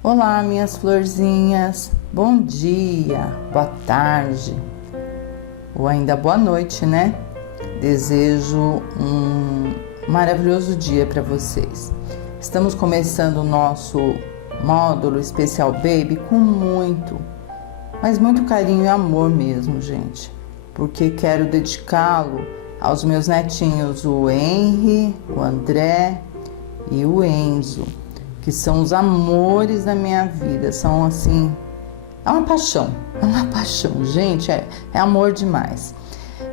Olá, minhas florzinhas, bom dia, boa tarde ou ainda boa noite, né? Desejo um maravilhoso dia para vocês. Estamos começando o nosso módulo especial Baby com mas muito carinho e amor mesmo, gente, porque quero dedicá-lo aos meus netinhos, o Henry, o André e o Enzo, que são os amores da minha vida. São assim, é uma paixão, gente, é amor demais.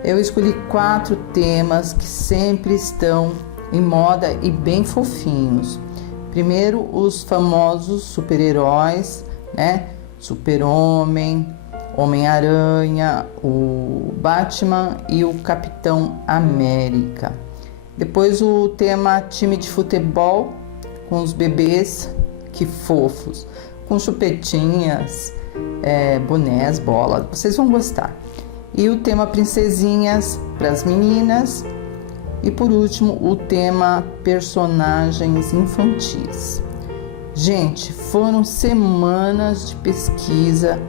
Eu escolhi 4 temas que sempre estão em moda e bem fofinhos. Primeiro, os famosos super-heróis, né? Super-Homem, Homem-Aranha, o Batman e o Capitão América. Depois o tema time de futebol, com os bebês, que fofos, com chupetinhas, bonés, bola, vocês vão gostar. E o tema princesinhas para as meninas. E por último, o tema personagens infantis. Gente, foram semanas de pesquisa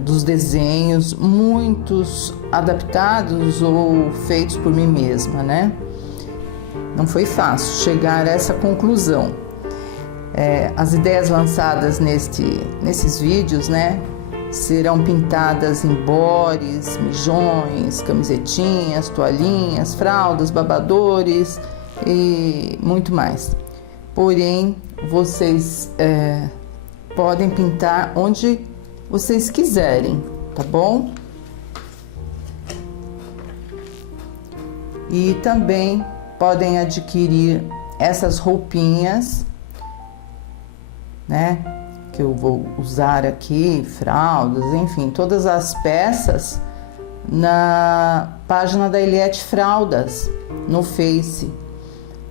dos desenhos, muitos adaptados ou feitos por mim mesma, né? Não foi fácil chegar a essa conclusão. As ideias lançadas nesses vídeos, né, serão pintadas em bores, mijões, camisetinhas, toalhinhas, fraldas, babadores e muito mais. Porém, vocês podem pintar onde vocês quiserem, tá bom? E também podem adquirir essas roupinhas, né, que eu vou usar aqui, fraldas, enfim, todas as peças na página da Eliette Fraldas no Face.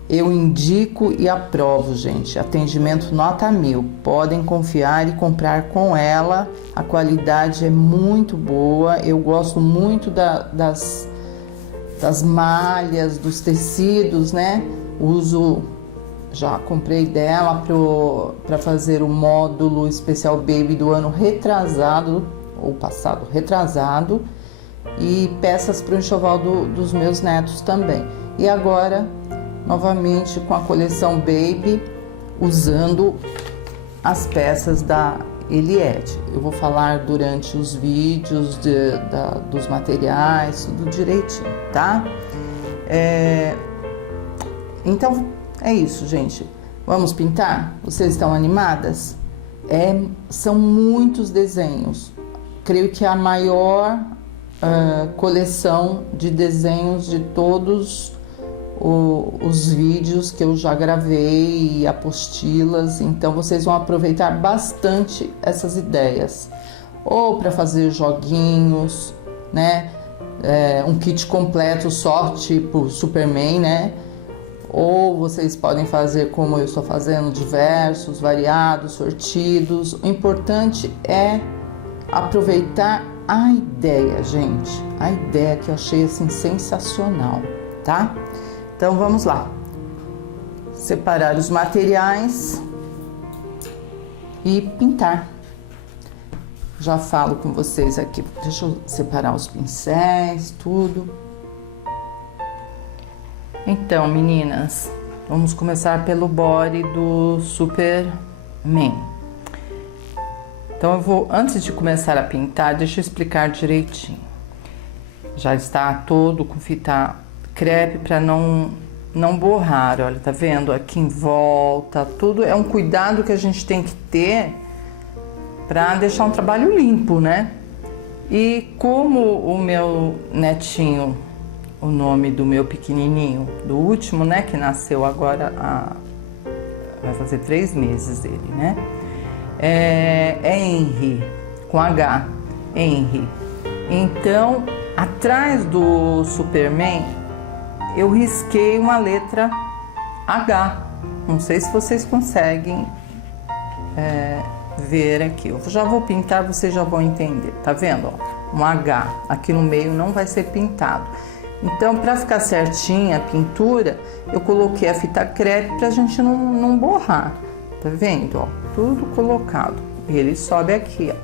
Eu indico e aprovo, gente. Atendimento nota 1000. Podem confiar e comprar com ela. A qualidade é muito boa. Eu gosto muito das malhas, dos tecidos, né? Já comprei dela para fazer o módulo especial Baby do ano retrasado, ou passado retrasado, e peças para o enxoval dos meus netos também. E agora, novamente com a coleção Baby, usando as peças da Eliette. Eu vou falar durante os vídeos dos materiais, tudo direitinho, tá? Então, é isso, gente. Vamos pintar? Vocês estão animadas? São muitos desenhos. Creio que é a maior coleção de desenhos de todos os vídeos que eu já gravei e apostilas. Então, vocês vão aproveitar bastante essas ideias. Ou para fazer joguinhos, né? Um kit completo só, tipo Superman, né? Ou vocês podem fazer como eu estou fazendo, diversos, variados, sortidos. O importante é aproveitar a ideia, gente. A ideia que eu achei assim sensacional, tá? Então vamos lá. Separar os materiais e pintar. Já falo com vocês aqui. Deixa eu separar os pincéis, tudo. Então, meninas, vamos começar pelo body do Superman. Então, antes de começar a pintar, deixa eu explicar direitinho. Já está todo com fita crepe para não borrar, olha, tá vendo? Aqui em volta, tudo é um cuidado que a gente tem que ter para deixar um trabalho limpo, né? E como o meu netinho, o nome do meu pequenininho, do último, né, que nasceu agora, vai fazer 3 meses ele, né? É Henry, com H, Henry. Então, atrás do Superman, eu risquei uma letra H. Não sei se vocês conseguem ver aqui. Eu já vou pintar, vocês já vão entender. Tá vendo? Ó, um H. Aqui no meio não vai ser pintado. Então, para ficar certinha a pintura, eu coloquei a fita crepe pra gente não borrar, tá vendo, ó? Tudo colocado. Ele sobe aqui, ó.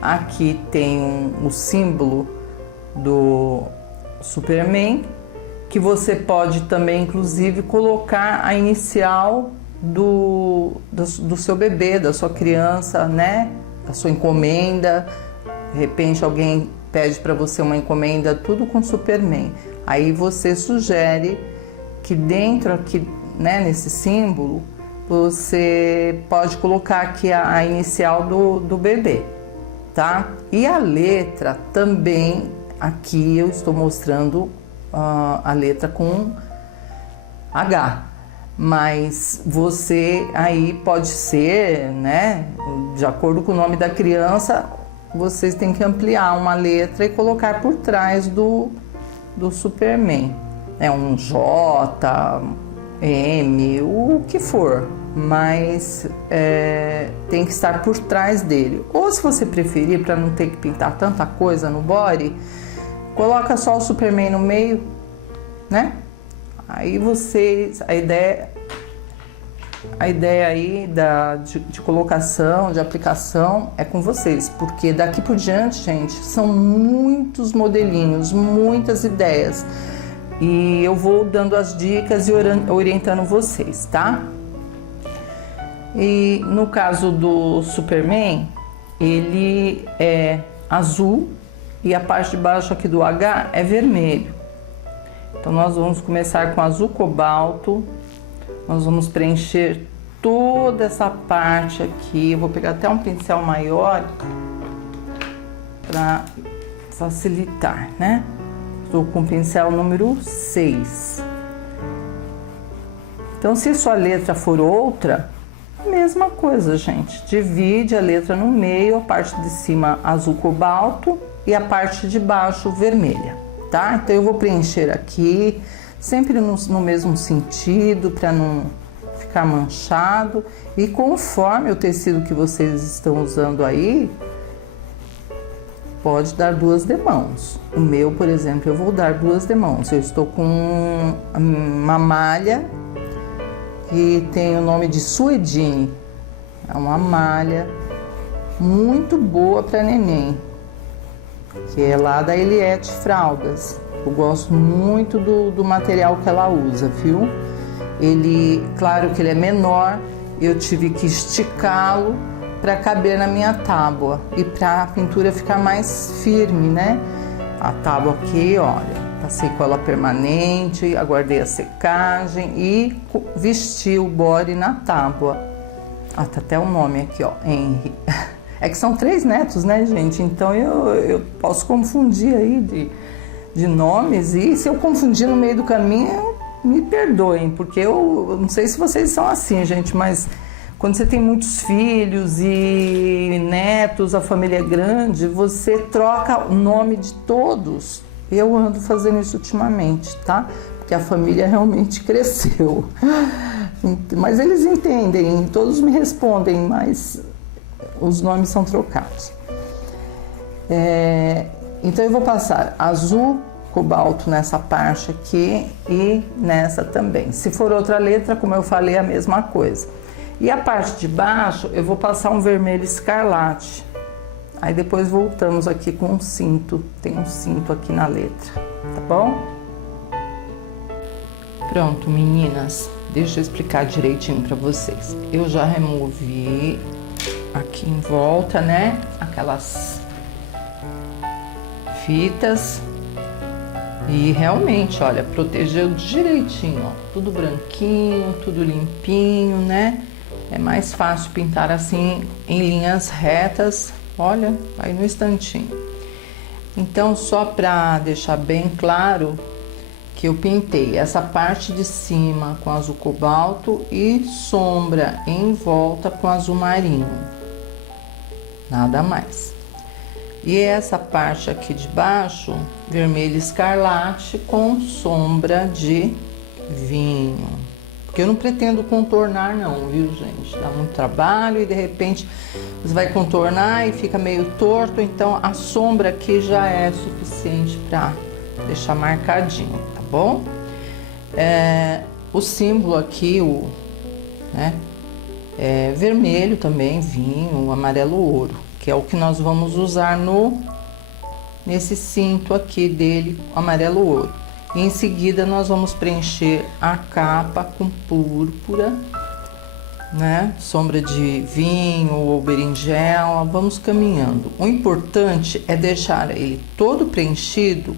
Aqui tem o símbolo do Superman, que você pode também, inclusive, colocar a inicial do seu bebê, da sua criança, né? A sua encomenda. De repente alguém pede para você uma encomenda, tudo com Superman. Aí você sugere que dentro aqui, né, nesse símbolo, você pode colocar aqui a inicial do bebê, tá? E a letra também, aqui eu estou mostrando a letra com H, mas você aí pode ser, né, de acordo com o nome da criança, vocês têm que ampliar uma letra e colocar por trás do Superman. É um J, M, o que for, mas tem que estar por trás dele. Ou se você preferir, para não ter que pintar tanta coisa no body, coloca só o Superman no meio, né? Aí vocês, a ideia aí de colocação, de aplicação é com vocês, porque daqui por diante, gente, são muitos modelinhos, muitas ideias, e eu vou dando as dicas e orientando vocês, tá? E no caso do Superman, ele é azul e a parte de baixo aqui do H é vermelho. Então nós vamos começar com azul cobalto. Nós vamos preencher toda essa parte aqui. Eu vou pegar até um pincel maior para facilitar, né? Estou com o pincel número 6. Então, se sua letra for outra, mesma coisa, gente. Divide a letra no meio, a parte de cima azul cobalto e a parte de baixo vermelha, tá? Então, eu vou preencher aqui, sempre no mesmo sentido, para não ficar manchado. E conforme o tecido que vocês estão usando aí, pode dar 2 demãos. O meu, por exemplo, eu vou dar 2 demãos. Eu estou com uma malha que tem o nome de Suedine. É uma malha muito boa para neném, que é lá da Eliette Fraldas. Eu gosto muito do material que ela usa, viu? Ele, claro que ele é menor, eu tive que esticá-lo para caber na minha tábua e para a pintura ficar mais firme, né? A tábua aqui, olha, passei cola permanente, aguardei a secagem e vesti o body na tábua. Ah, tá até o nome aqui, ó, Henry. É que são 3 netos, né, gente? Então eu posso confundir aí de nomes, e se eu confundir no meio do caminho, me perdoem, porque eu não sei se vocês são assim, gente, mas quando você tem muitos filhos e netos, a família é grande, você troca o nome de todos. Eu ando fazendo isso ultimamente, tá? Porque a família realmente cresceu. Mas eles entendem, todos me respondem, mas os nomes são trocados. Então eu vou passar azul cobalto nessa parte aqui e nessa também. Se for outra letra, como eu falei, a mesma coisa. E a parte de baixo eu vou passar um vermelho escarlate. Aí depois voltamos aqui com um cinto. Tem um cinto aqui na letra, tá bom? Pronto, meninas. Deixa eu explicar direitinho para vocês. Eu já removi aqui em volta, né? Aquelas fitas. E realmente, olha, protegeu direitinho, ó. Tudo branquinho, tudo limpinho, né? É mais fácil pintar assim em linhas retas. Olha, aí no instantinho. Então, só para deixar bem claro que eu pintei essa parte de cima com azul cobalto e sombra em volta com azul marinho. Nada mais. E essa parte aqui de baixo, vermelho escarlate com sombra de vinho. Porque eu não pretendo contornar não, viu, gente? Dá muito trabalho e de repente você vai contornar e fica meio torto. Então a sombra aqui já é suficiente para deixar marcadinho, tá bom? O símbolo aqui, né, vermelho também, vinho, amarelo ouro, que é o que nós vamos usar nesse cinto aqui dele, amarelo ouro. E em seguida nós vamos preencher a capa com púrpura, né? Sombra de vinho ou berinjela, vamos caminhando. O importante é deixar ele todo preenchido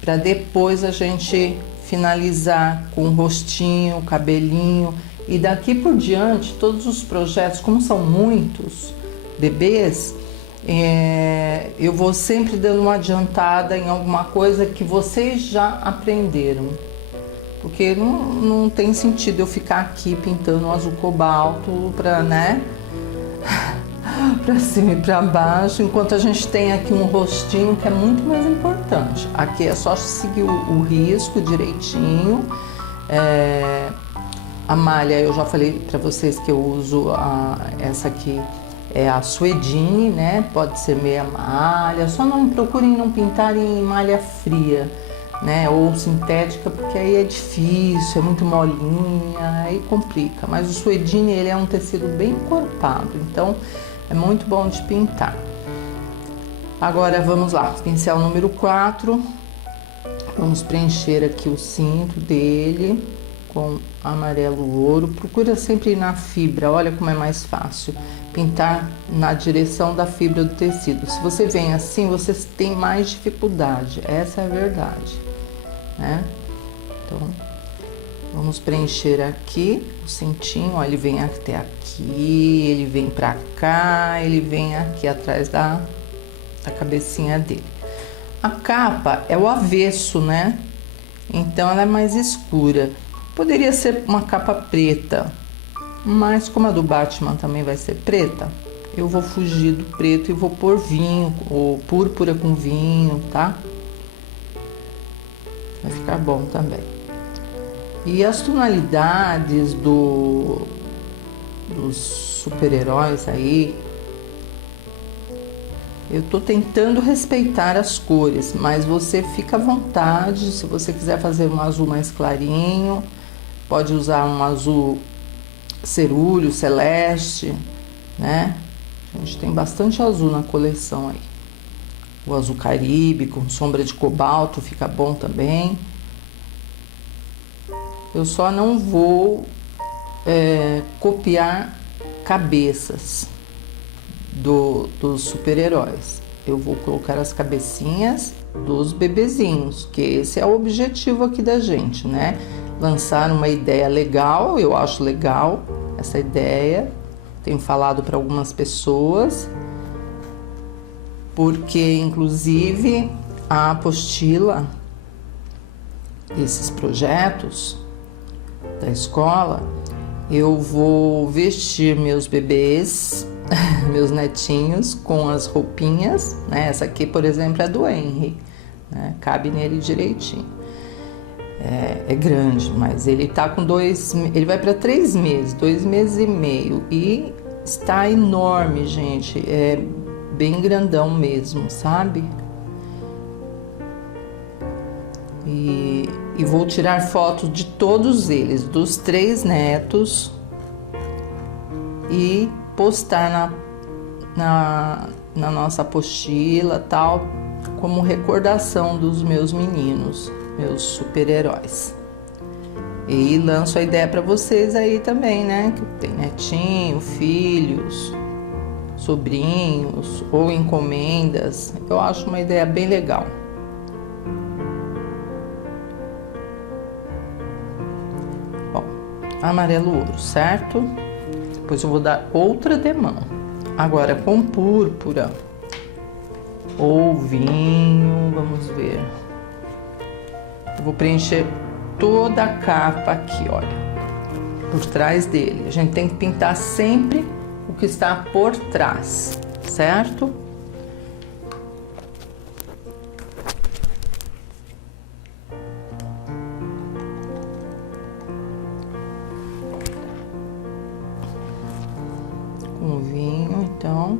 para depois a gente finalizar com o rostinho, o cabelinho. E daqui por diante, todos os projetos, como são muitos bebês, eu vou sempre dando uma adiantada em alguma coisa que vocês já aprenderam. Porque não tem sentido eu ficar aqui pintando um azul cobalto para, né? Para cima e para baixo, enquanto a gente tem aqui um rostinho que é muito mais importante. Aqui é só seguir o risco direitinho. A malha, eu já falei para vocês que eu uso essa aqui, é a suedine, né? Pode ser meia malha, só não procurem não pintar em malha fria, né? Ou sintética, porque aí é difícil, é muito molinha, aí complica. Mas o suedine, ele é um tecido bem encorpado, então é muito bom de pintar. Agora vamos lá, pincel número 4, vamos preencher aqui o cinto dele com amarelo ouro. Procura sempre ir na fibra, olha como é mais fácil pintar na direção da fibra do tecido. Se você vem assim, você tem mais dificuldade, essa é a verdade, né? Então vamos preencher aqui o cintinho, ó, ele vem até aqui, ele vem pra cá, ele vem aqui atrás da cabecinha dele. A capa é o avesso, né? Então ela é mais escura. Poderia ser uma capa preta, mas como a do Batman também vai ser preta, eu vou fugir do preto e vou pôr vinho, ou púrpura com vinho, tá? Vai ficar bom também. E as tonalidades dos super-heróis aí, eu tô tentando respeitar as cores, mas você fica à vontade. Se você quiser fazer um azul mais clarinho, pode usar um azul cerúleo, celeste, né? A gente tem bastante azul na coleção aí. O azul caribe com sombra de cobalto fica bom também. Eu só não vou copiar cabeças dos super-heróis. Eu vou colocar as cabecinhas dos bebezinhos, que esse é o objetivo aqui da gente, né? Lançar uma ideia legal, eu acho legal essa ideia. Tenho falado para algumas pessoas, porque inclusive a apostila, esses projetos da escola, eu vou vestir meus bebês, meus netinhos, com as roupinhas, né? Essa aqui, por exemplo, é do Henry, né? Cabe nele direitinho. É grande, mas ele tá com ele vai para 3 meses, 2 meses e meio, e está enorme, gente, é bem grandão mesmo, sabe? E vou tirar fotos de todos eles, dos 3 netos, e postar na nossa apostila, tal, como recordação dos meus meninos, meus super-heróis. E lanço a ideia para vocês aí também, né? Que tem netinho, filhos, sobrinhos ou encomendas. Eu acho uma ideia bem legal. Bom, amarelo ouro, certo? Depois eu vou dar outra demão. Agora com púrpura ou vinho, vamos ver. Eu vou preencher toda a capa aqui, olha, por trás dele. A gente tem que pintar sempre o que está por trás, certo? Com vinho, então,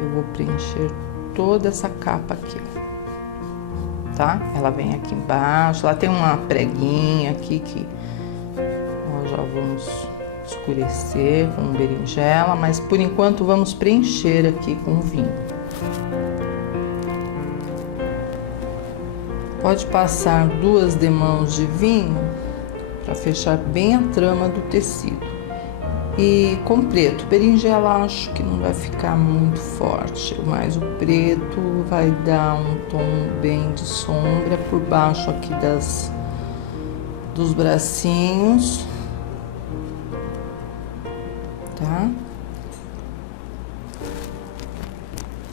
eu vou preencher toda essa capa aqui, tá? Ela vem aqui embaixo, ela tem uma preguinha aqui que nós já vamos escurecer com berinjela, mas por enquanto vamos preencher aqui com vinho. Pode passar 2 demãos de vinho para fechar bem a trama do tecido. E com preto, berinjela acho que não vai ficar muito forte, mas o preto vai dar um tom bem de sombra por baixo aqui dos bracinhos, tá?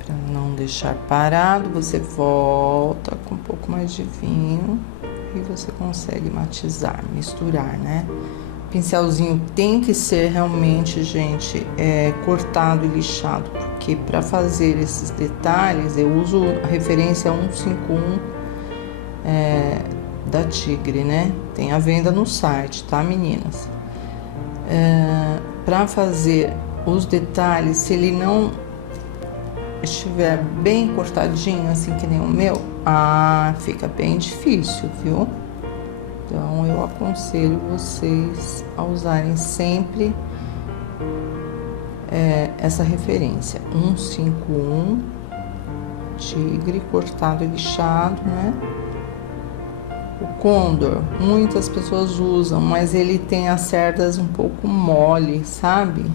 Para não deixar parado, você volta com um pouco mais de vinho e você consegue matizar, misturar, né? O pincelzinho tem que ser realmente, gente, cortado e lixado, porque para fazer esses detalhes eu uso a referência 151 da Tigre, né? Tem a venda no site, tá, meninas? Para fazer os detalhes, se ele não estiver bem cortadinho, assim que nem o meu, fica bem difícil, viu? Então eu aconselho vocês a usarem sempre essa referência 151 Tigre, cortado e lixado, né? O Condor, muitas pessoas usam, mas ele tem as cerdas um pouco mole, sabe?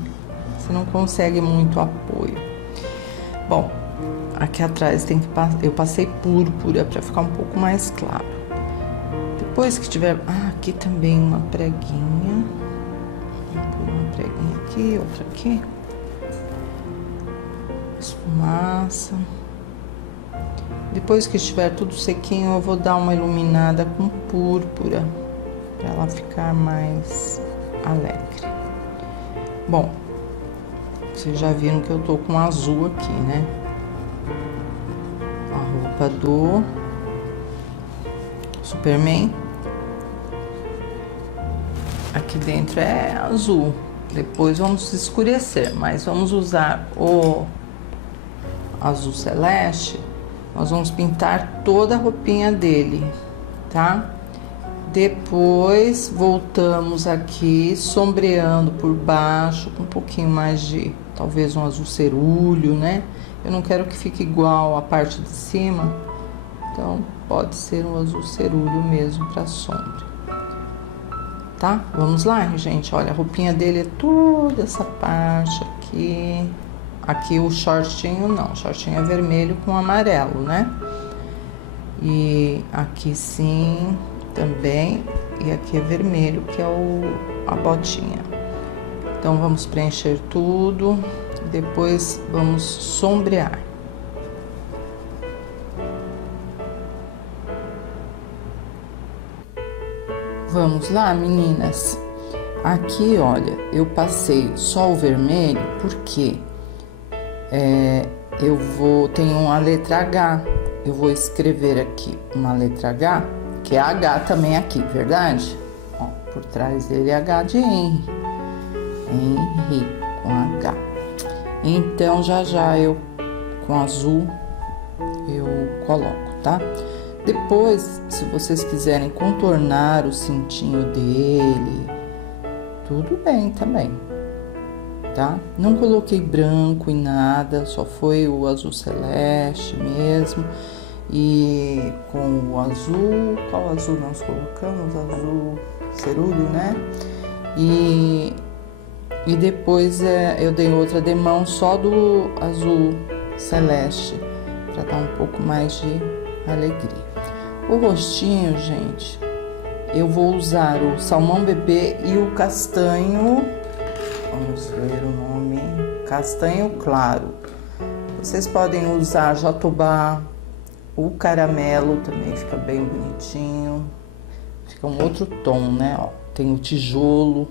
Você não consegue muito apoio. Bom, aqui atrás eu passei púrpura para ficar um pouco mais claro. Depois que tiver... aqui também uma preguinha. Vou pôr uma preguinha aqui, outra aqui. Esfumaça. Depois que estiver tudo sequinho, eu vou dar uma iluminada com púrpura, para ela ficar mais alegre. Bom, vocês já viram que eu tô com azul aqui, né? A roupa do Superman. Aqui dentro é azul. Depois vamos escurecer, mas vamos usar o azul celeste. Nós vamos pintar toda a roupinha dele, tá? Depois voltamos aqui sombreando por baixo com um pouquinho mais de, talvez um azul cerúleo, né? Eu não quero que fique igual a parte de cima, então pode ser um azul cerúleo mesmo para sombra, tá? Vamos lá, gente. Olha, a roupinha dele é toda essa parte aqui. Aqui o shortinho não, o shortinho é vermelho com amarelo, né? E aqui sim, também, e aqui é vermelho, que é a botinha. Então, vamos preencher tudo, depois vamos sombrear. Vamos lá, meninas? Aqui, olha, eu passei só o vermelho, porque tem uma letra H, eu vou escrever aqui uma letra H, que é H também aqui, verdade? Ó, por trás dele é H de Henry, com H. Então, já eu, com azul, eu coloco, tá? Depois, se vocês quiserem contornar o cintinho dele, tudo bem também. Tá? Não coloquei branco em nada, só foi o azul celeste mesmo. E com o azul, qual azul nós colocamos? Azul cerúleo, né? E depois eu dei outra demão só do azul celeste, para dar um pouco mais de alegria. O rostinho, gente, eu vou usar o salmão bebê e o castanho. Vamos ver o nome, castanho claro. Vocês podem usar jatobá, o caramelo também fica bem bonitinho. Fica um outro tom, né? Ó, tem o tijolo,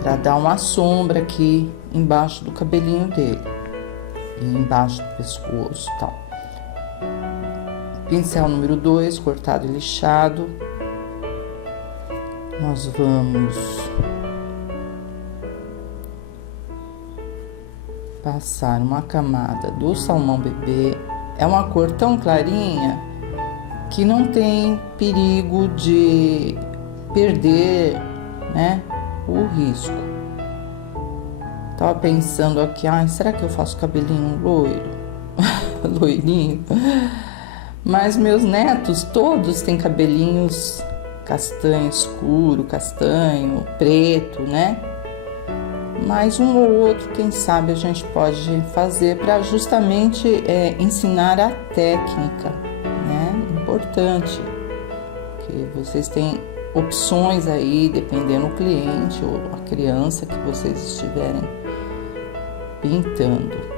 para dar uma sombra aqui embaixo do cabelinho dele. E embaixo do pescoço e tal. Pincel número 2, cortado e lixado. Nós vamos passar uma camada do salmão bebê. É uma cor tão clarinha que não tem perigo de perder, né? o risco. Tava pensando aqui, será que eu faço cabelinho loiro? Loirinho? Mas meus netos todos têm cabelinhos castanho escuro, castanho, preto, né? Mas um ou outro, quem sabe, a gente pode fazer para justamente ensinar a técnica, né? Importante, que vocês têm opções aí, dependendo do cliente ou a criança que vocês estiverem pintando.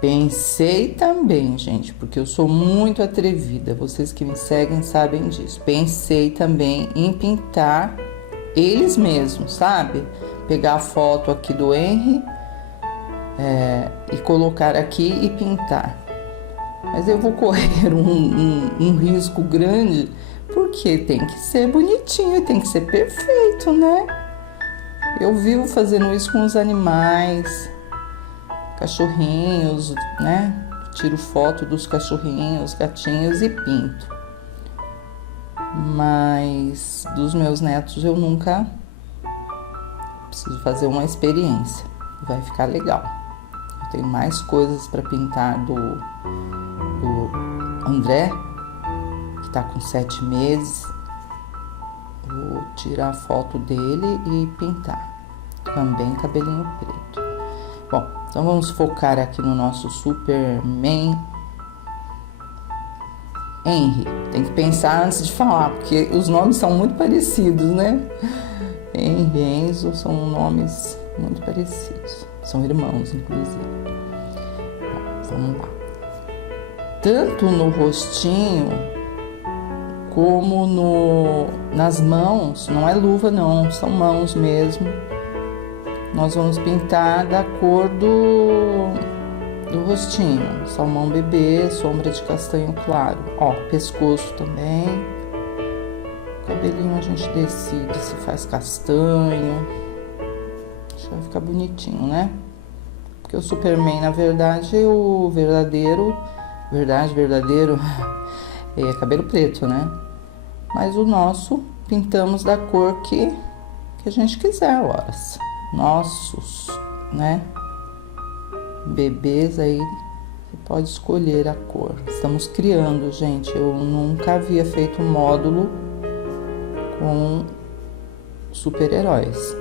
Pensei também, gente, porque eu sou muito atrevida, vocês que me seguem sabem disso. Pensei também em pintar eles mesmos, sabe? Pegar a foto aqui do Henry e colocar aqui e pintar. Mas eu vou correr um risco grande, porque tem que ser bonitinho, tem que ser perfeito, né? Eu vivo fazendo isso com os animais, cachorrinhos, né? Tiro foto dos cachorrinhos, gatinhos e pinto. Mas dos meus netos eu nunca preciso fazer uma experiência. Vai ficar legal. Eu tenho mais coisas para pintar do André, que tá com 7 meses. Vou tirar a foto dele e pintar. Também cabelinho preto. Bom, então vamos focar aqui no nosso Superman Henry. Tem que pensar antes de falar, porque os nomes são muito parecidos, né? Henry e Enzo são nomes muito parecidos. São irmãos, inclusive. Bom, vamos lá. Tanto no rostinho como nas mãos, não é luva não, são mãos mesmo. Nós vamos pintar da cor do rostinho, salmão bebê, sombra de castanho claro. Ó, pescoço também. O cabelinho a gente decide se faz castanho. Acho que vai ficar bonitinho, né? Porque o Superman, na verdade, o verdadeiro é cabelo preto, né? Mas o nosso pintamos da cor que a gente quiser, horas. Nossos, né? Bebês aí, você pode escolher a cor. Estamos criando, gente. Eu nunca havia feito um módulo com super-heróis,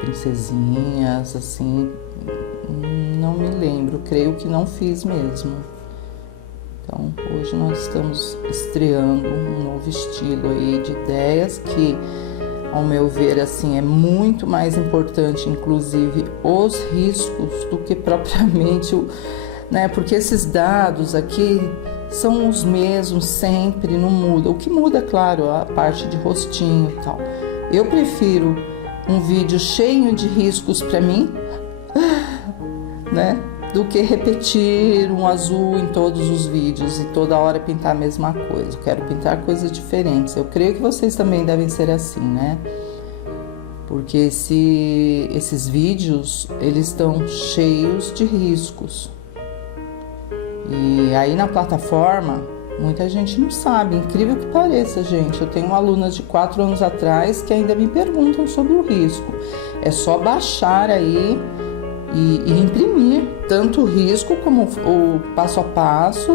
princesinhas, assim. Não me lembro, creio que não fiz mesmo. Então, hoje nós estamos estreando um novo estilo aí de ideias que, ao meu ver, assim, é muito mais importante, inclusive, os riscos do que propriamente né? Porque esses dados aqui são os mesmos sempre, não muda. O que muda, claro, a parte de rostinho e tal. Eu prefiro um vídeo cheio de riscos para mim, né? Do que repetir um azul em todos os vídeos e toda hora pintar a mesma coisa. Eu quero pintar coisas diferentes. Eu creio que vocês também devem ser assim, né? Porque esses vídeos, eles estão cheios de riscos. E aí na plataforma, muita gente não sabe. Incrível que pareça, gente. Eu tenho uma aluna de 4 anos atrás que ainda me perguntam sobre o risco. É só baixar aí e imprimir tanto o risco como o passo a passo,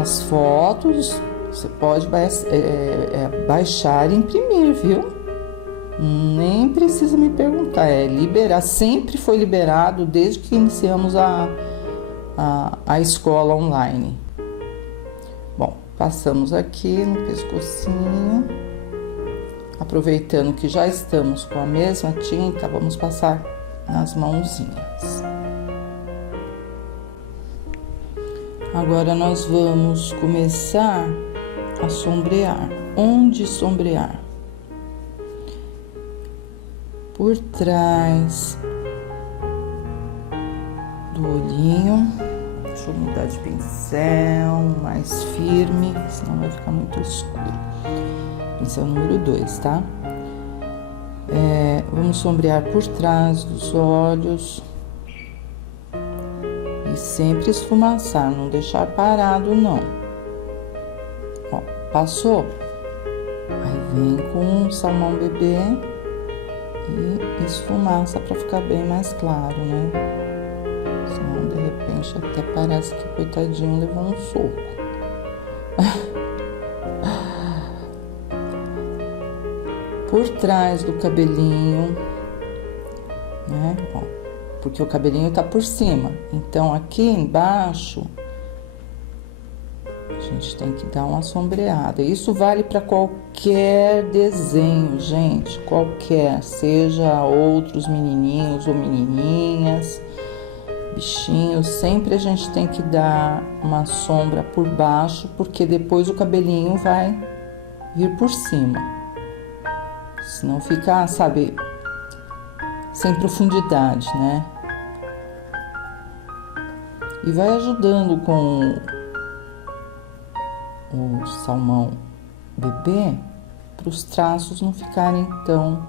as fotos. Você pode baixar e imprimir, viu? Nem precisa me perguntar, liberar, sempre foi liberado desde que iniciamos a escola online. Bom, passamos aqui no pescocinho. Aproveitando que já estamos com a mesma tinta, vamos passar nas mãozinhas. Agora nós vamos começar a sombrear. Onde sombrear? Por trás do olhinho. Deixa eu mudar de pincel, mais firme, senão vai ficar muito escuro. Pincel número 2, tá? Vamos sombrear por trás dos olhos e sempre esfumaçar, não deixar parado não. Ó, passou, Vem com salmão bebê e esfumaça para ficar bem mais claro, né? Senão, de repente, até parece que coitadinho levou um soco. Por trás do cabelinho, né? Ó, porque o cabelinho tá por cima. Então, aqui embaixo, a gente tem que dar uma sombreada. Isso vale para qualquer desenho, gente. Qualquer, seja outros menininhos ou menininhas, bichinhos. Sempre a gente tem que dar uma sombra por baixo, porque depois o cabelinho vai vir por cima. Senão fica, sabe, sem profundidade, né? E vai ajudando com o salmão bebê para os traços não ficarem tão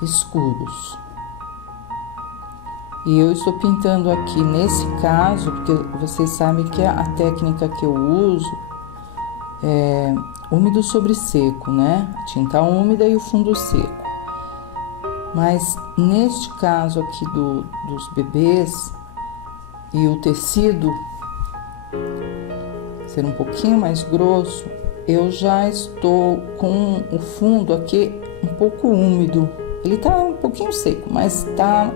escuros. E eu estou pintando aqui nesse caso, porque vocês sabem que a técnica que eu uso é úmido sobre seco, né? A tinta úmida e o fundo seco. Mas neste caso aqui dos bebês e o tecido ser um pouquinho mais grosso, eu já estou com o fundo aqui um pouco úmido. Ele tá um pouquinho seco, mas tá...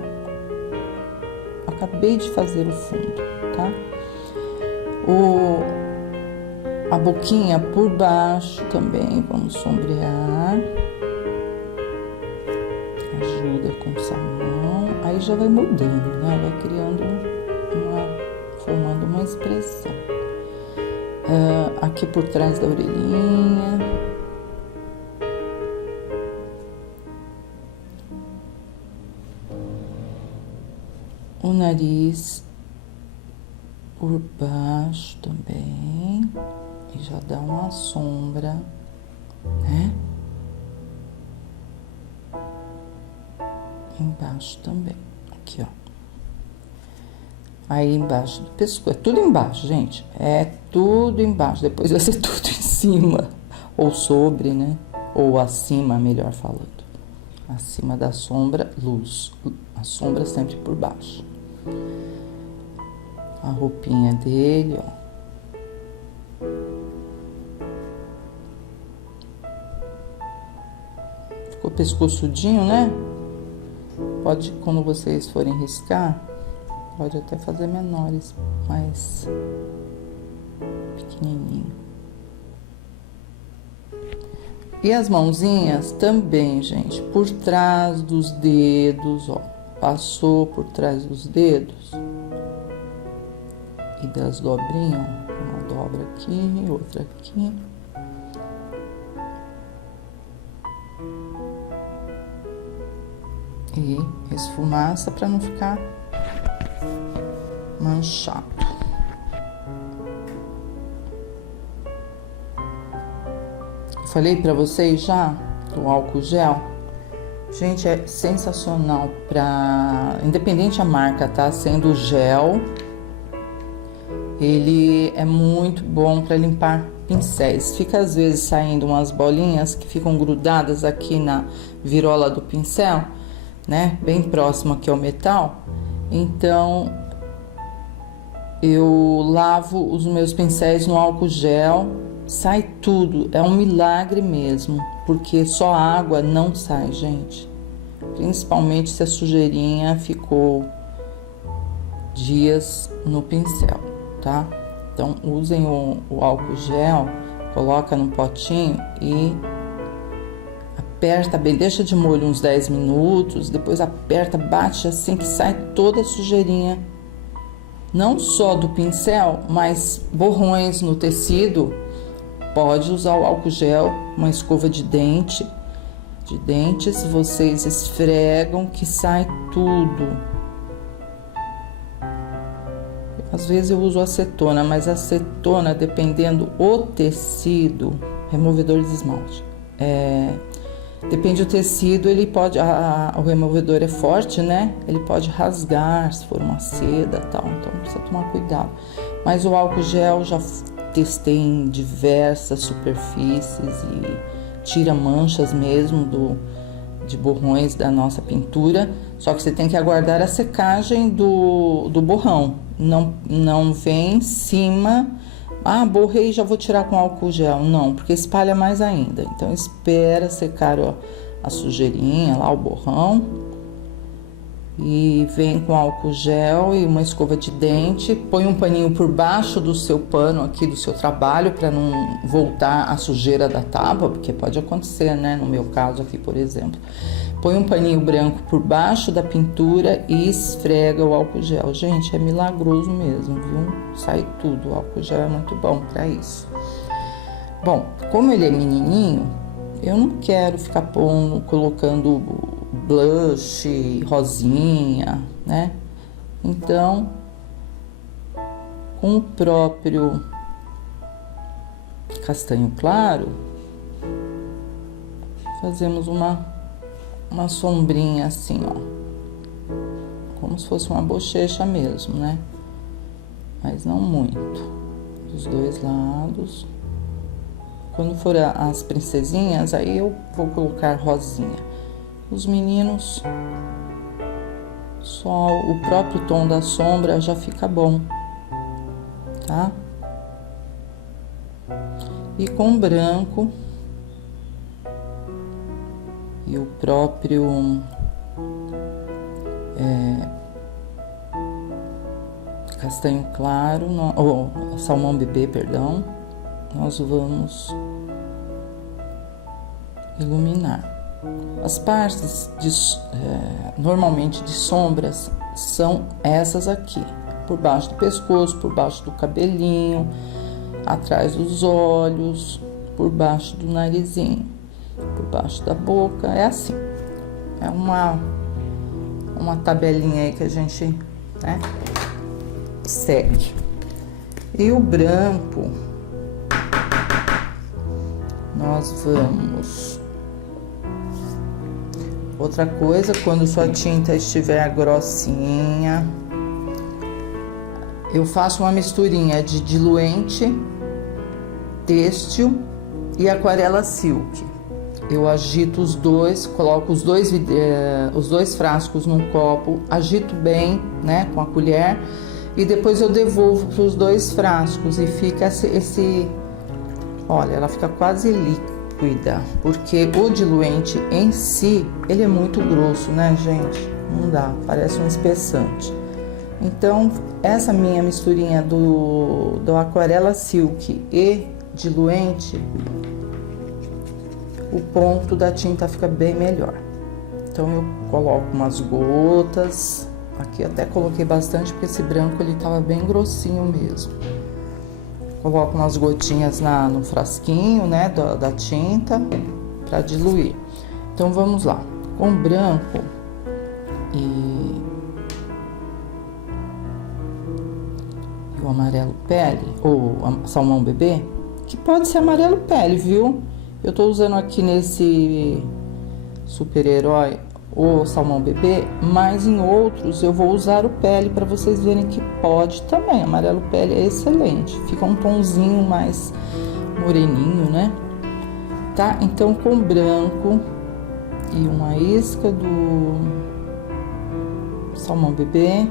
Acabei de fazer o fundo, tá? A boquinha por baixo também, vamos sombrear. Ajuda com salmão. Aí já vai mudando, né? Vai criando formando uma expressão. Aqui por trás da orelhinha. O nariz por baixo também. E já dá uma sombra, né? Embaixo também. Aqui, ó. Aí embaixo do pescoço. É tudo embaixo, gente. É tudo embaixo. Depois vai ser tudo em cima. Ou sobre, né? Ou acima, melhor falando. Acima da sombra, luz. A sombra sempre por baixo. A roupinha dele, ó. Ficou pescoçudinho, né? Pode, quando vocês forem riscar, pode até fazer menores, mais pequenininho. E as mãozinhas também, gente, por trás dos dedos, ó. Passou por trás dos dedos e das dobrinhas, ó. Uma dobra aqui, outra aqui. E esfumaça para não ficar manchado. Falei para vocês já do álcool gel. Gente, é sensacional para, independente a marca, tá? Sendo gel, ele é muito bom para limpar pincéis. Fica às vezes saindo umas bolinhas que ficam grudadas aqui na virola do pincel, né? Bem próximo aqui ao metal. Então, eu lavo os meus pincéis no álcool gel, sai tudo. É um milagre mesmo, porque só água não sai, gente. Principalmente se a sujeirinha ficou dias no pincel, tá? Então, usem o álcool gel, coloca no potinho e aperta bem, deixa de molho uns 10 minutos, depois aperta, bate assim que sai toda a sujeirinha, não só do pincel, mas borrões no tecido. Pode usar o álcool gel, uma escova de dentes, vocês esfregam que sai tudo. Às vezes eu uso acetona, mas acetona, dependendo o tecido, removedor de esmalte, depende do tecido, ele pode, o removedor é forte, né? Ele pode rasgar se for uma seda e tal, então precisa tomar cuidado. Mas o álcool gel já testei em diversas superfícies e tira manchas mesmo de borrões da nossa pintura, só que você tem que aguardar a secagem do borrão, não vem em cima, borrei, já vou tirar com álcool gel, não, porque espalha mais ainda, então espera secar a sujeirinha lá, o borrão, e vem com álcool gel e uma escova de dente, põe um paninho por baixo do seu pano aqui, do seu trabalho, para não voltar a sujeira da tábua, porque pode acontecer, né, no meu caso aqui, por exemplo. Põe um paninho branco por baixo da pintura e esfrega o álcool gel. Gente, é milagroso mesmo, viu? Sai tudo, o álcool gel é muito bom para isso. Bom, como ele é menininho, eu não quero ficar colocando blush, rosinha, né? Então, com o próprio castanho claro, fazemos uma sombrinha assim, ó, como se fosse uma bochecha mesmo, né? Mas não muito, dos dois lados. Quando for as princesinhas, aí eu vou colocar rosinha. Os meninos, só o próprio tom da sombra já fica bom, tá? E com branco e o próprio castanho claro, ou salmão bebê, perdão, nós vamos iluminar. As partes normalmente de sombras são essas aqui, por baixo do pescoço, por baixo do cabelinho, atrás dos olhos, por baixo do narizinho, por baixo da boca, é assim. É uma tabelinha aí que a gente, né, segue. E o branco, nós vamos... Outra coisa, quando sua tinta estiver grossinha, eu faço uma misturinha de diluente, têxtil e aquarela silk. Eu agito os dois, coloco os dois frascos num copo, agito bem, né, com a colher, e depois eu devolvo para os dois frascos e fica olha, ela fica quase líquida. Porque o diluente em si, ele é muito grosso, né, gente? Não dá, parece um espessante. Então, essa minha misturinha do aquarela silk e diluente, o ponto da tinta fica bem melhor. Então, eu coloco umas gotas, aqui até coloquei bastante, porque esse branco ele tava bem grossinho mesmo. Coloco umas gotinhas no frasquinho, né, da tinta, para diluir. Então, vamos lá. Com branco e o amarelo pele, ou salmão bebê, que pode ser amarelo pele, viu? Eu tô usando aqui nesse super-herói o salmão bebê, mas em outros eu vou usar o pele para vocês verem que pode também. Amarelo pele é excelente, fica um tonzinho mais moreninho, né? Tá? Então, com branco e uma isca do salmão bebê,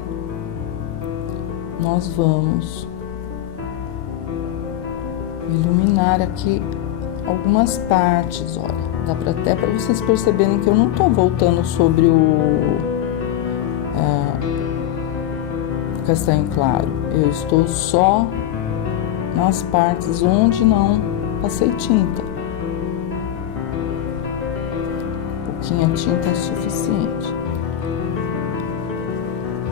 nós vamos iluminar aqui algumas partes, olha. Dá até para vocês perceberem que eu não tô voltando sobre o castanho claro. Eu estou só nas partes onde não passei tinta. Pouquinha tinta é suficiente.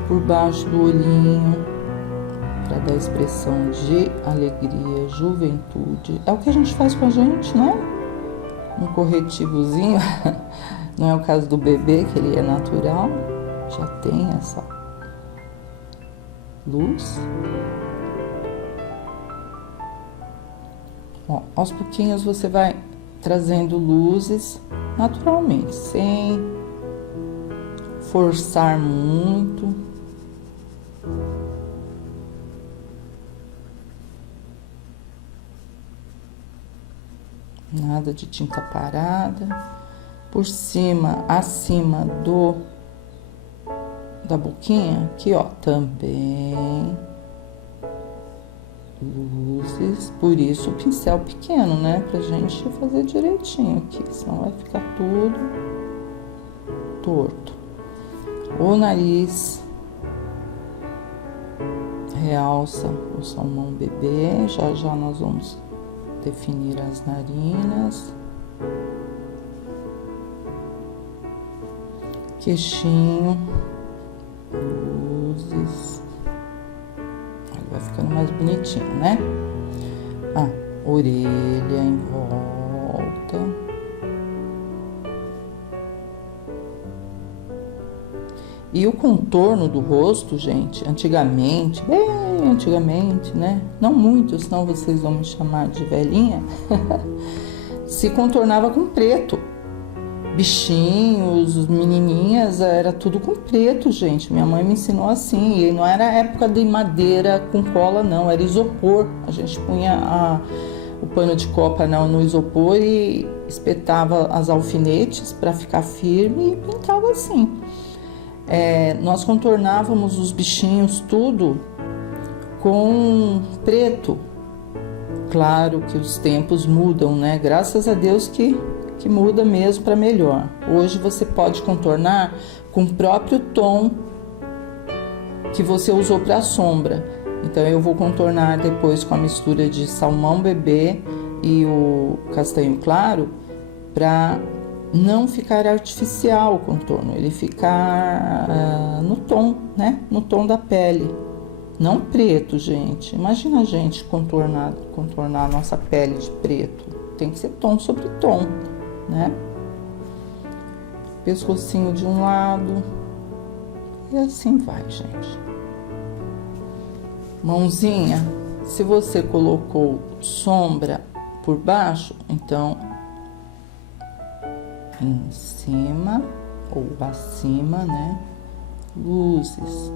Por baixo do olhinho, para dar expressão de alegria, juventude. É o que a gente faz com a gente, né? Um corretivozinho, não é o caso do bebê, que ele é natural, já tem essa luz. Ó, aos pouquinhos você vai trazendo luzes naturalmente, sem forçar muito. Nada de tinta parada. Por cima, acima da boquinha, aqui ó, também luzes. Por isso o pincel pequeno, né? Pra gente fazer direitinho aqui, senão vai ficar tudo torto. O nariz realça o salmão bebê. Já já nós vamos definir as narinas. Queixinho, luzes. Ele vai ficando mais bonitinho, né? Orelha em volta. E o contorno do rosto, gente, antigamente, bem antigamente, né? Não muito, senão vocês vão me chamar de velhinha. Se contornava com preto. Bichinhos, menininhas, era tudo com preto, gente. Minha mãe me ensinou assim. E não era época de madeira com cola, não. Era isopor. A gente punha o pano de copa no isopor e espetava as alfinetes para ficar firme e pintava assim. Nós contornávamos os bichinhos tudo com preto. Claro que os tempos mudam, né? Graças a Deus que muda mesmo para melhor. Hoje você pode contornar com o próprio tom que você usou para a sombra. Então eu vou contornar depois com a mistura de salmão bebê e o castanho claro para não ficar artificial o contorno, ele ficar no tom, né? No tom da pele. Não preto, gente. Imagina a gente contornar a nossa pele de preto. Tem que ser tom sobre tom, né? Pescocinho de um lado. E assim vai, gente. Mãozinha, se você colocou sombra por baixo, então em cima ou acima, né? Luzes.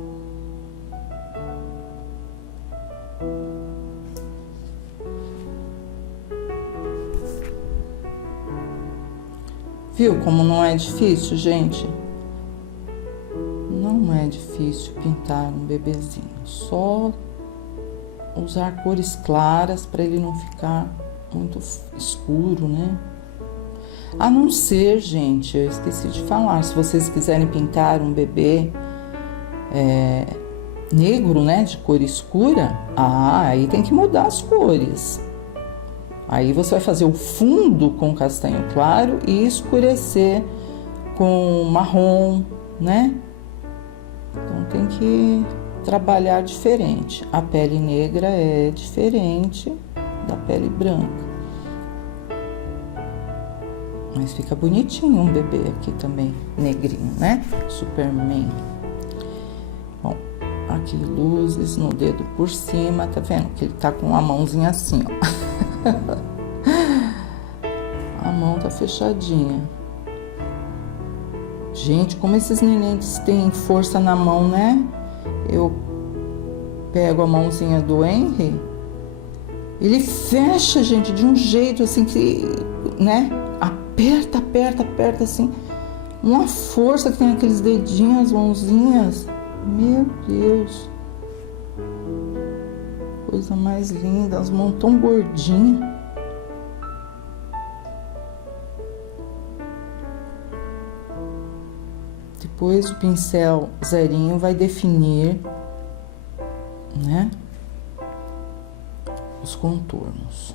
Viu como não é difícil, gente? Não é difícil pintar um bebezinho. Só usar cores claras para ele não ficar muito escuro, né? A não ser, gente, eu esqueci de falar, se vocês quiserem pintar um bebê negro, né, de cor escura, aí tem que mudar as cores. Aí você vai fazer o fundo com castanho claro e escurecer com marrom, né? Então tem que trabalhar diferente. A pele negra é diferente da pele branca. Mas fica bonitinho um bebê aqui também, negrinho, né? Superman. Bom, aqui luzes no dedo por cima, tá vendo? Que ele tá com a mãozinha assim, ó. A mão tá fechadinha. Gente, como esses nenéns têm força na mão, né? Eu pego a mãozinha do Henry, ele fecha, gente, de um jeito assim que, né? Aperta assim. Uma força que tem aqueles dedinhos, as mãozinhas. Meu Deus. Coisa mais linda, as mãos tão gordinhas. Depois o pincel zerinho vai definir, né, os contornos.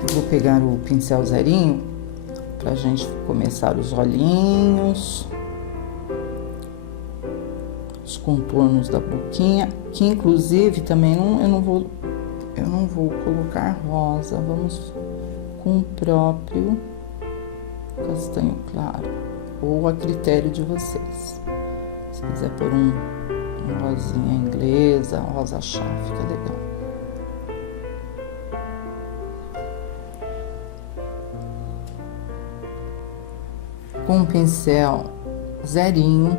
Eu vou pegar o pincel zerinho pra gente começar os olhinhos, os contornos da boquinha, que inclusive também eu não vou colocar rosa, vamos com o próprio castanho claro, ou a critério de vocês. Se quiser pôr uma rosinha inglesa, rosa chá, fica legal. Com um pincel zerinho,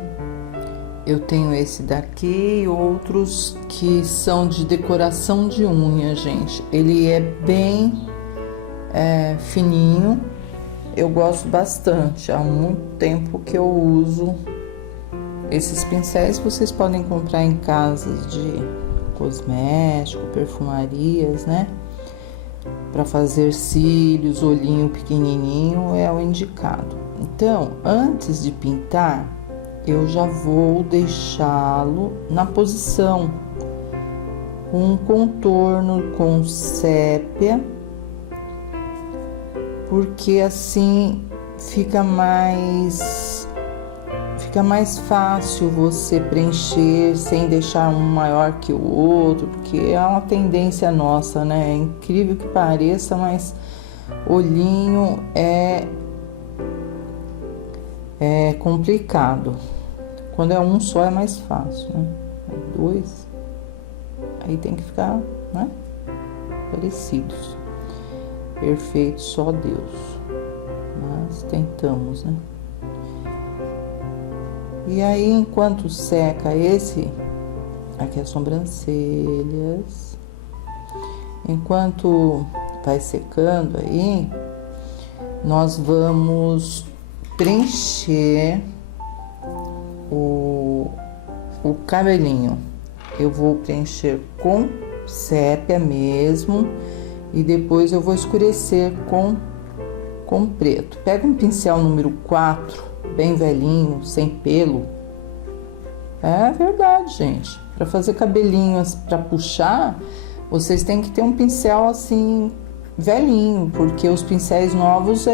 Eu tenho esse daqui e outros que são de decoração de unha, gente. Ele é bem fininho. Eu gosto bastante. Há muito tempo que eu uso esses pincéis. Vocês podem comprar em casas de cosmético, perfumarias, né? Para fazer cílios, olhinho pequenininho é o indicado. Então, antes de pintar, eu já vou deixá-lo na posição, um contorno com sépia, porque assim fica mais fácil você preencher sem deixar um maior que o outro, porque é uma tendência nossa, né? É incrível que pareça, mas olhinho é complicado. Quando é um só é mais fácil, né? Dois, aí tem que ficar, né? Parecidos. Perfeito, só Deus. Mas tentamos, né? E aí, enquanto seca esse, aqui as sobrancelhas, enquanto vai secando aí, nós vamos preencher o cabelinho. Eu vou preencher com sépia mesmo e depois eu vou escurecer com preto. Pega um pincel número 4, bem velhinho, sem pelo. É verdade, gente. Para fazer cabelinhos, para puxar, vocês têm que ter um pincel assim velhinho, porque os pincéis novos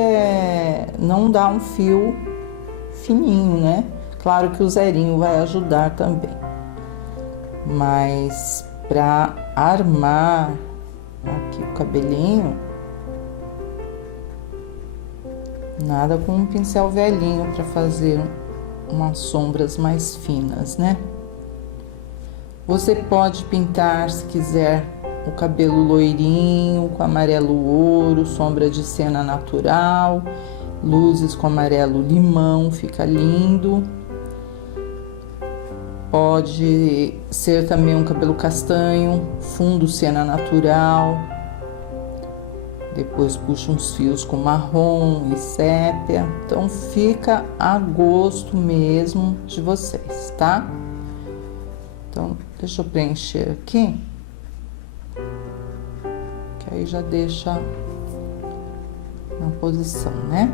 não dá um fio fininho, né? Claro que o zerinho vai ajudar também, mas para armar aqui o cabelinho, nada com um pincel velhinho para fazer umas sombras mais finas, né? Você pode pintar, se quiser, o cabelo loirinho com amarelo ouro, sombra de cena natural, luzes com amarelo limão, fica lindo. Pode ser também um cabelo castanho, fundo cena natural. Depois puxa uns fios com marrom e sépia. Então fica a gosto mesmo de vocês, tá? Então deixa eu preencher aqui, que aí já deixa na posição, né?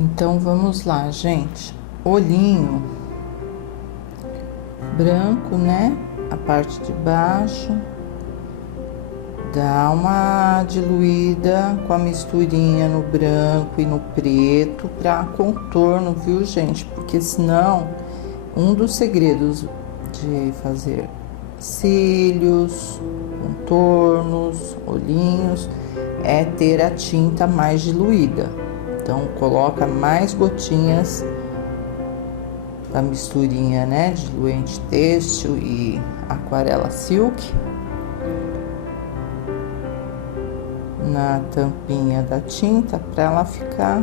Então vamos lá, gente. Olhinho branco, né? A parte de baixo. Dá uma diluída com a misturinha no branco e no preto para contorno, viu, gente? Porque senão, um dos segredos de fazer cílios, contornos, olhinhos, é ter a tinta mais diluída. Então, coloca mais gotinhas da misturinha, né, diluente têxtil e aquarela silk na tampinha da tinta para ela ficar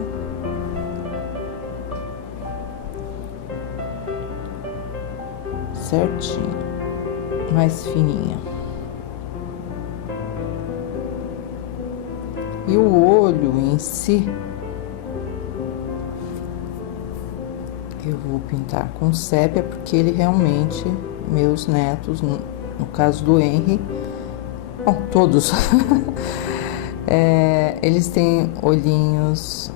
certinho, mais fininha. E o olho em si, eu vou pintar com sépia, porque ele realmente, meus netos, no caso do Henry, bom, todos, eles têm olhinhos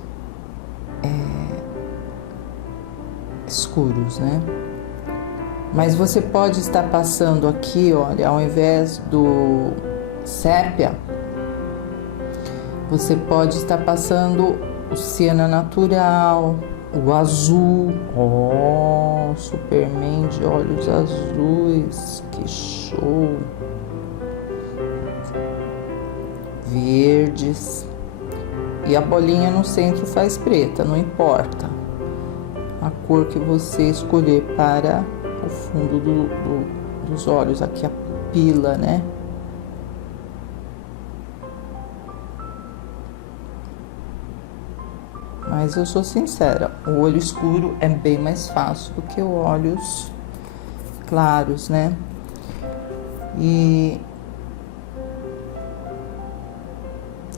escuros, né? Mas você pode estar passando aqui, olha, ao invés do sépia, você pode estar passando o siena natural, o azul. Oh, Superman de olhos azuis, que show! Verdes. E a bolinha no centro faz preta, não importa a cor que você escolher para o fundo dos olhos, aqui a pupila, né? Mas eu sou sincera, o olho escuro é bem mais fácil do que os olhos claros, né? E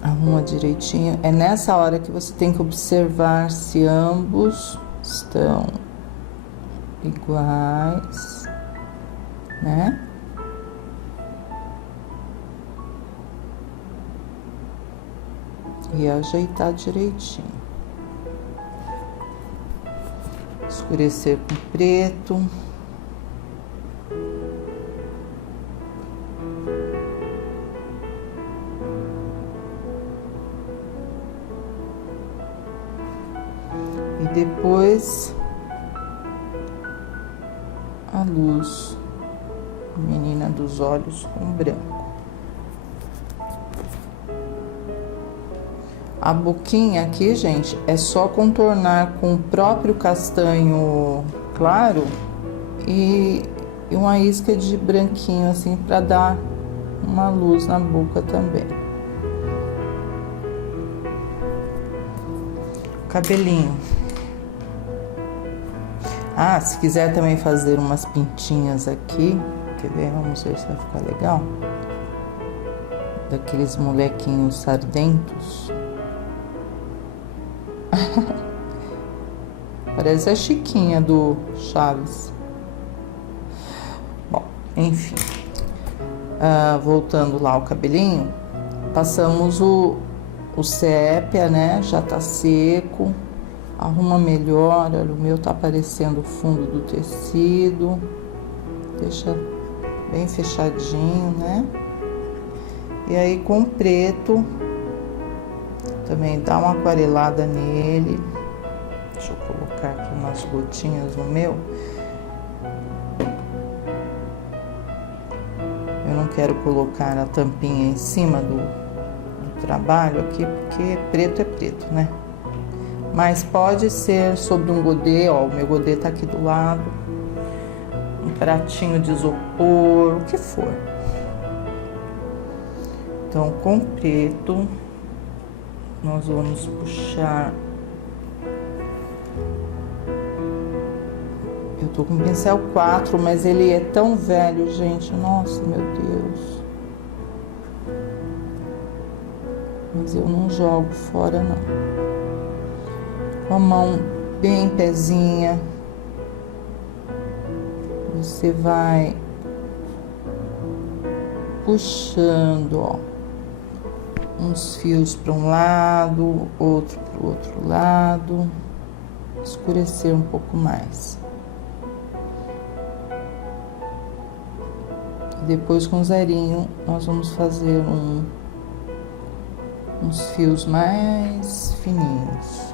arruma direitinho. É nessa hora que você tem que observar se ambos estão iguais, né? E ajeitar direitinho. Escurecer com preto. E depois a luz, menina dos olhos com branco. A boquinha aqui, gente, é só contornar com o próprio castanho claro e uma isca de branquinho, assim, para dar uma luz na boca também. Cabelinho. Ah, se quiser também fazer umas pintinhas aqui, quer ver? Vamos ver se vai ficar legal. Daqueles molequinhos sardentos. Parece a Chiquinha do Chaves. Bom, enfim. Voltando lá ao cabelinho, passamos o sépia, né? Já tá seco. Arruma melhor. Olha, o meu tá aparecendo o fundo do tecido. Deixa bem fechadinho, né? E aí com preto também dá uma aquarelada nele. Deixa eu colocar aqui umas gotinhas no meu. Eu não quero colocar a tampinha em cima do trabalho aqui, porque preto é preto, né? Mas pode ser sobre um godê, ó, o meu godê tá aqui do lado. Um pratinho de isopor, o que for. Então, com preto, nós vamos puxar. Eu tô com o pincel 4, mas ele é tão velho, gente. Nossa, meu Deus. Mas eu não jogo fora, não. Com a mão bem pezinha, você vai puxando, ó, uns fios para um lado, outro para o outro lado, escurecer um pouco mais. E depois com zerinho nós vamos fazer uns fios mais fininhos.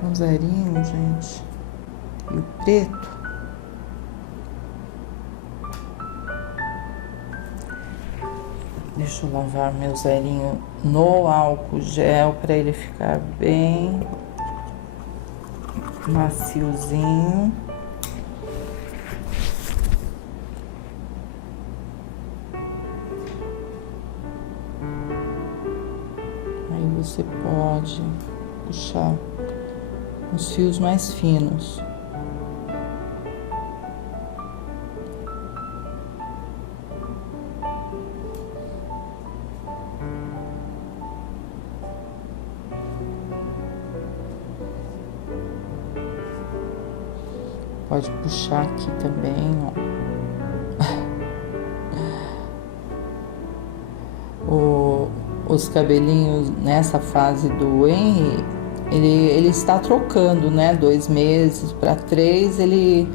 Com zerinho, gente. E o preto. Deixa eu lavar meu zerinho no álcool gel para ele ficar bem maciozinho. você pode puxar os fios mais finos. Pode puxar aqui também, ó. Os cabelinhos nessa fase do Henry, ele está trocando, né? 2 meses para 3, ele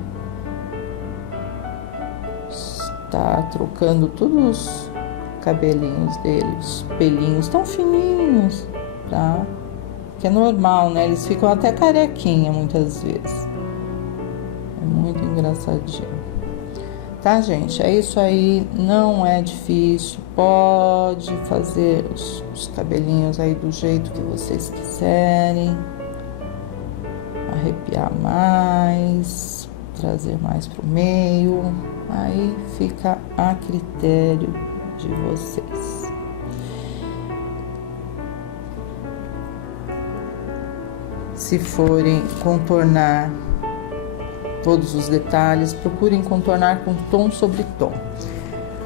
está trocando todos os cabelinhos dele, os pelinhos tão fininhos, tá? Que é normal, né? Eles ficam até carequinha muitas vezes. É muito engraçadinho. Tá, gente? É isso aí, não é difícil. Pode fazer os cabelinhos aí do jeito que vocês quiserem. Arrepiar mais, trazer mais pro meio. Aí fica a critério de vocês. Se forem contornar todos os detalhes, procurem contornar com tom sobre tom,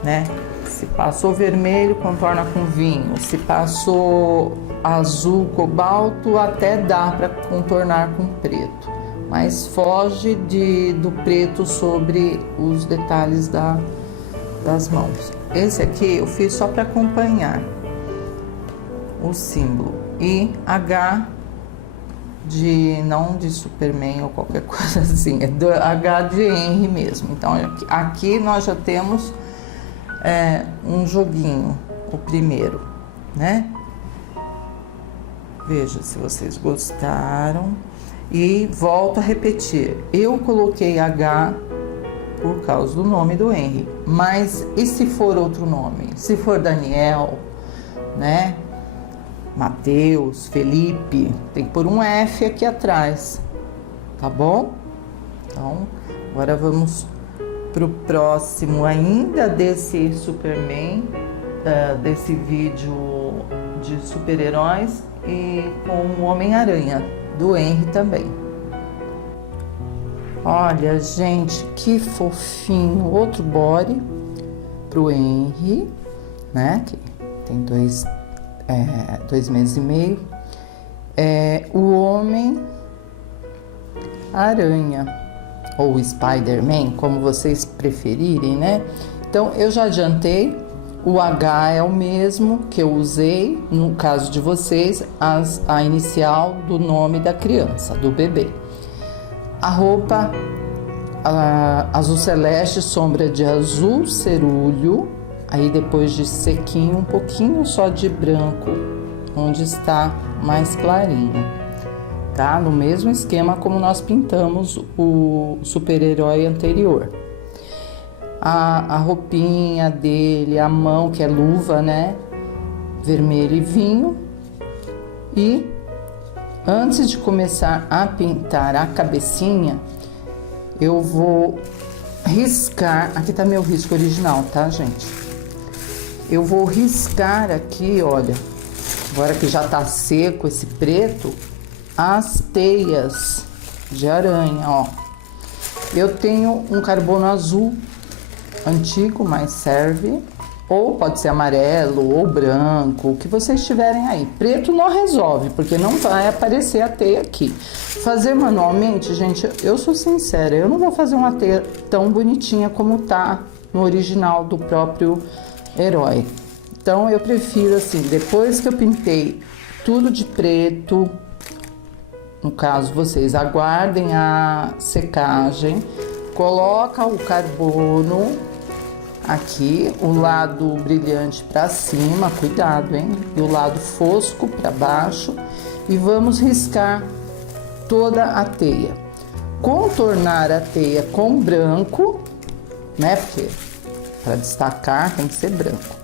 né? Se passou vermelho, contorna com vinho. Se passou azul cobalto, até dá para contornar com preto, mas foge do preto sobre os detalhes das mãos. Esse aqui eu fiz só para acompanhar o símbolo, e H não de Superman ou qualquer coisa assim, é do H de Henry mesmo. Então aqui nós já temos um joguinho, o primeiro, né? Veja se vocês gostaram. E volto a repetir, eu coloquei H por causa do nome do Henry, mas e se for outro nome? Se for Daniel, né? Mateus, Felipe, tem que pôr um F aqui atrás, tá bom? Então, agora vamos pro próximo ainda desse Superman, desse vídeo de super-heróis, e com o Homem-Aranha, do Henry também. Olha, gente, que fofinho, outro body pro Henry, né, que tem 2 meses e meio. O Homem-Aranha, ou Spider-Man, como vocês preferirem, né? Então, eu já adiantei, o H é o mesmo que eu usei, no caso de vocês, a inicial do nome da criança, do bebê. A roupa, azul celeste, sombra de azul cerúleo, aí depois de sequinho, um pouquinho só de branco, onde está mais clarinho, tá? No mesmo esquema como nós pintamos o super-herói anterior. A roupinha dele, a mão, que é luva, né? Vermelho e vinho. E antes de começar a pintar a cabecinha, eu vou riscar, aqui tá meu risco original, tá, gente? Eu vou riscar aqui, olha, agora que já tá seco esse preto, as teias de aranha, ó. Eu tenho um carbono azul antigo, mas serve, ou pode ser amarelo ou branco, o que vocês tiverem aí. Preto não resolve, porque não vai aparecer a teia aqui. Fazer manualmente, gente, eu sou sincera, eu não vou fazer uma teia tão bonitinha como tá no original do próprio herói. Então eu prefiro assim, depois que eu pintei tudo de preto, no caso vocês aguardem a secagem, coloca o carbono aqui, o lado brilhante para cima, cuidado, hein? E o lado fosco para baixo, e vamos riscar toda a teia. Contornar a teia com branco, né? Porque para destacar tem que ser branco.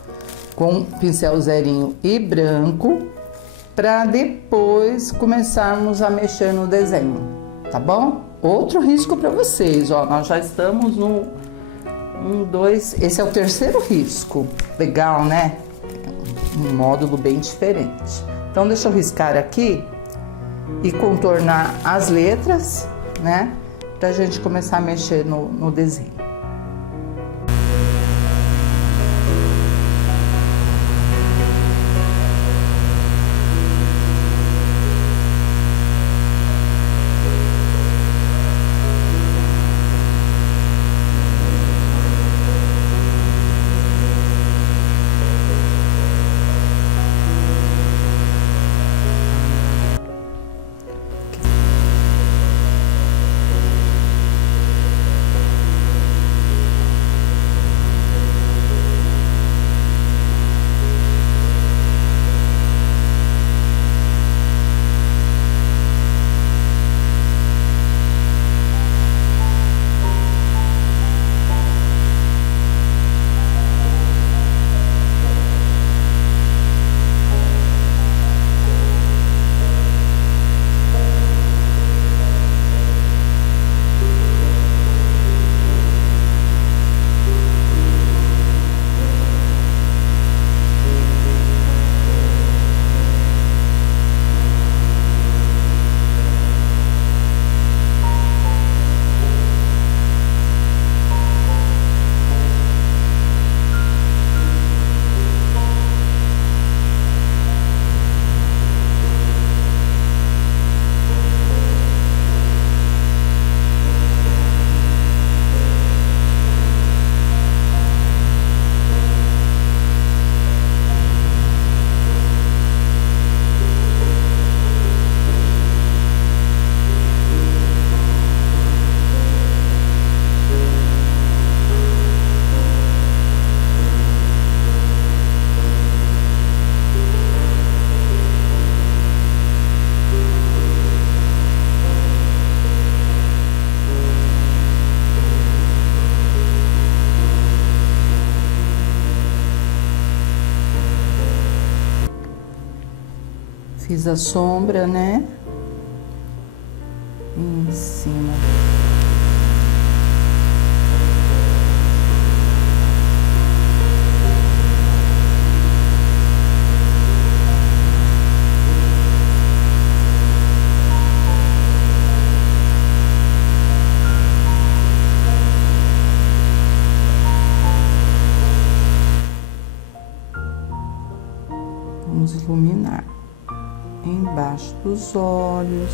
Com pincel zerinho e branco, para depois começarmos a mexer no desenho, tá bom? Outro risco para vocês, ó, nós já estamos no 1, 2, esse é o terceiro risco. Legal, né? Um módulo bem diferente. Então Então deixa eu riscar aqui e contornar as letras, né? Pra gente começar a mexer no desenho. Fiz a sombra, né? Em cima. Vamos iluminar embaixo dos olhos.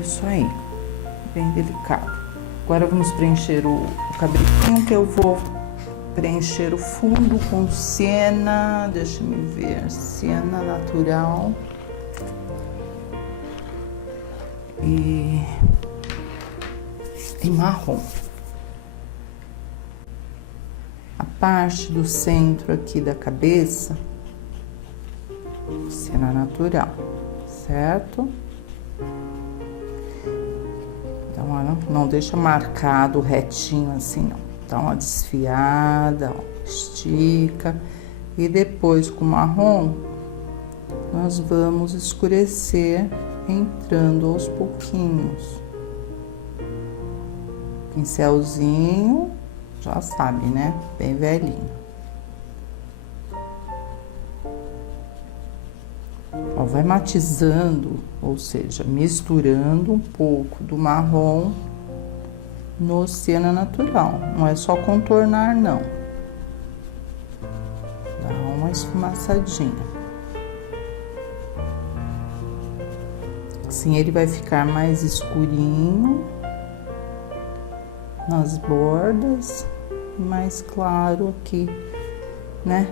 Isso aí, bem delicado. Agora vamos preencher o cabritinho, que eu vou preencher o fundo com siena, deixa eu ver, siena natural e marrom. A parte do centro aqui da cabeça, siena natural, certo? Então, ó, não deixa marcado retinho assim, não. Dá uma desfiada, ó, estica. E depois, com o marrom, nós vamos escurecer entrando aos pouquinhos. Pincelzinho, já sabe, né? Bem velhinho. Ó, vai matizando, ou seja, misturando um pouco do marrom no siena natural. Não é só contornar, não. Dá uma esfumaçadinha. Assim ele vai ficar mais escurinho nas bordas, mais claro aqui, né?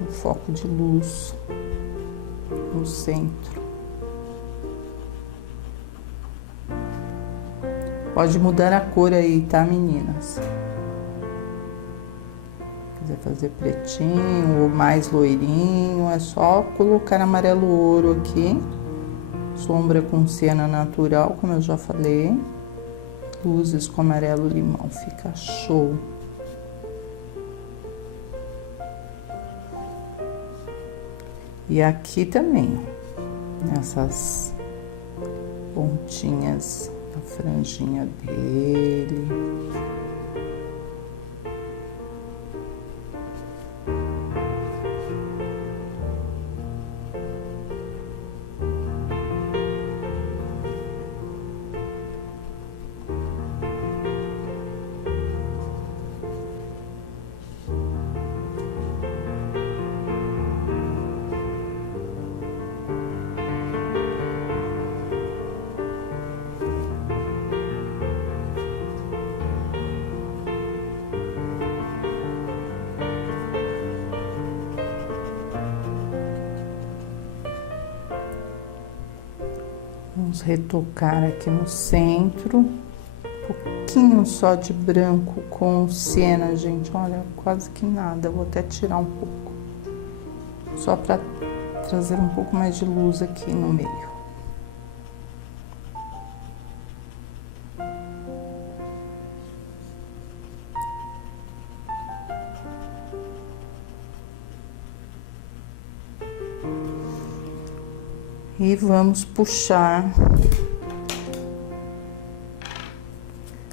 No foco de luz no centro. Pode mudar a cor aí, tá, meninas? Se quiser fazer pretinho ou mais loirinho, é só colocar amarelo ouro aqui. Sombra com siena natural, como eu já falei. Luzes com amarelo limão, fica show. E aqui também, nessas pontinhas da franjinha dele. Vamos retocar aqui no centro, um pouquinho só de branco com siena, gente, olha, quase que nada, vou até tirar um pouco, só para trazer um pouco mais de luz aqui no meio. E vamos puxar.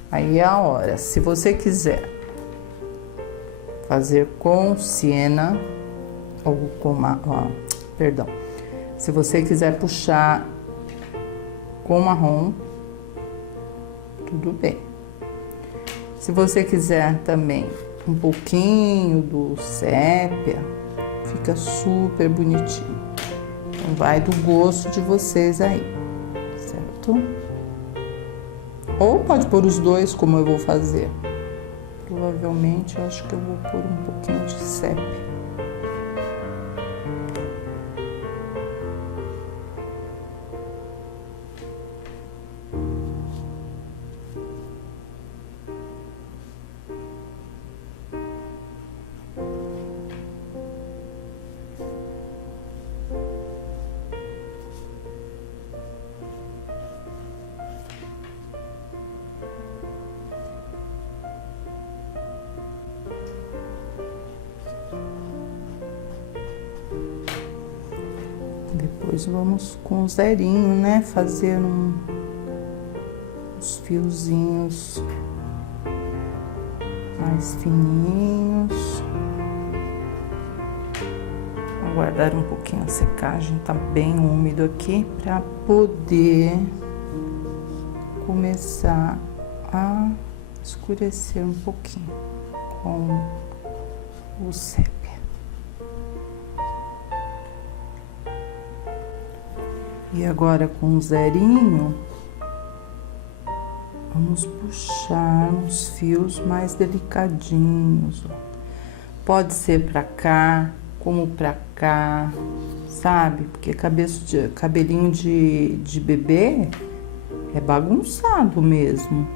Aí é a hora. Se você quiser fazer com siena ou com perdão. Se você quiser puxar com marrom, tudo bem. Se você quiser também um pouquinho do sépia, fica super bonitinho. Vai do gosto de vocês aí, certo? Ou pode pôr os dois, como eu vou fazer. Provavelmente, eu acho que eu vou pôr um pouquinho de sépia. Depois vamos com o zerinho, né? Fazer uns fiozinhos mais fininhos. Aguardar um pouquinho a secagem, tá bem úmido aqui, para poder começar a escurecer um pouquinho com o sépia. E agora com o zerinho, Vamos puxar uns fios mais delicadinhos, ó. Pode ser pra cá, como pra cá, sabe? Porque cabelinho de bebê é bagunçado mesmo.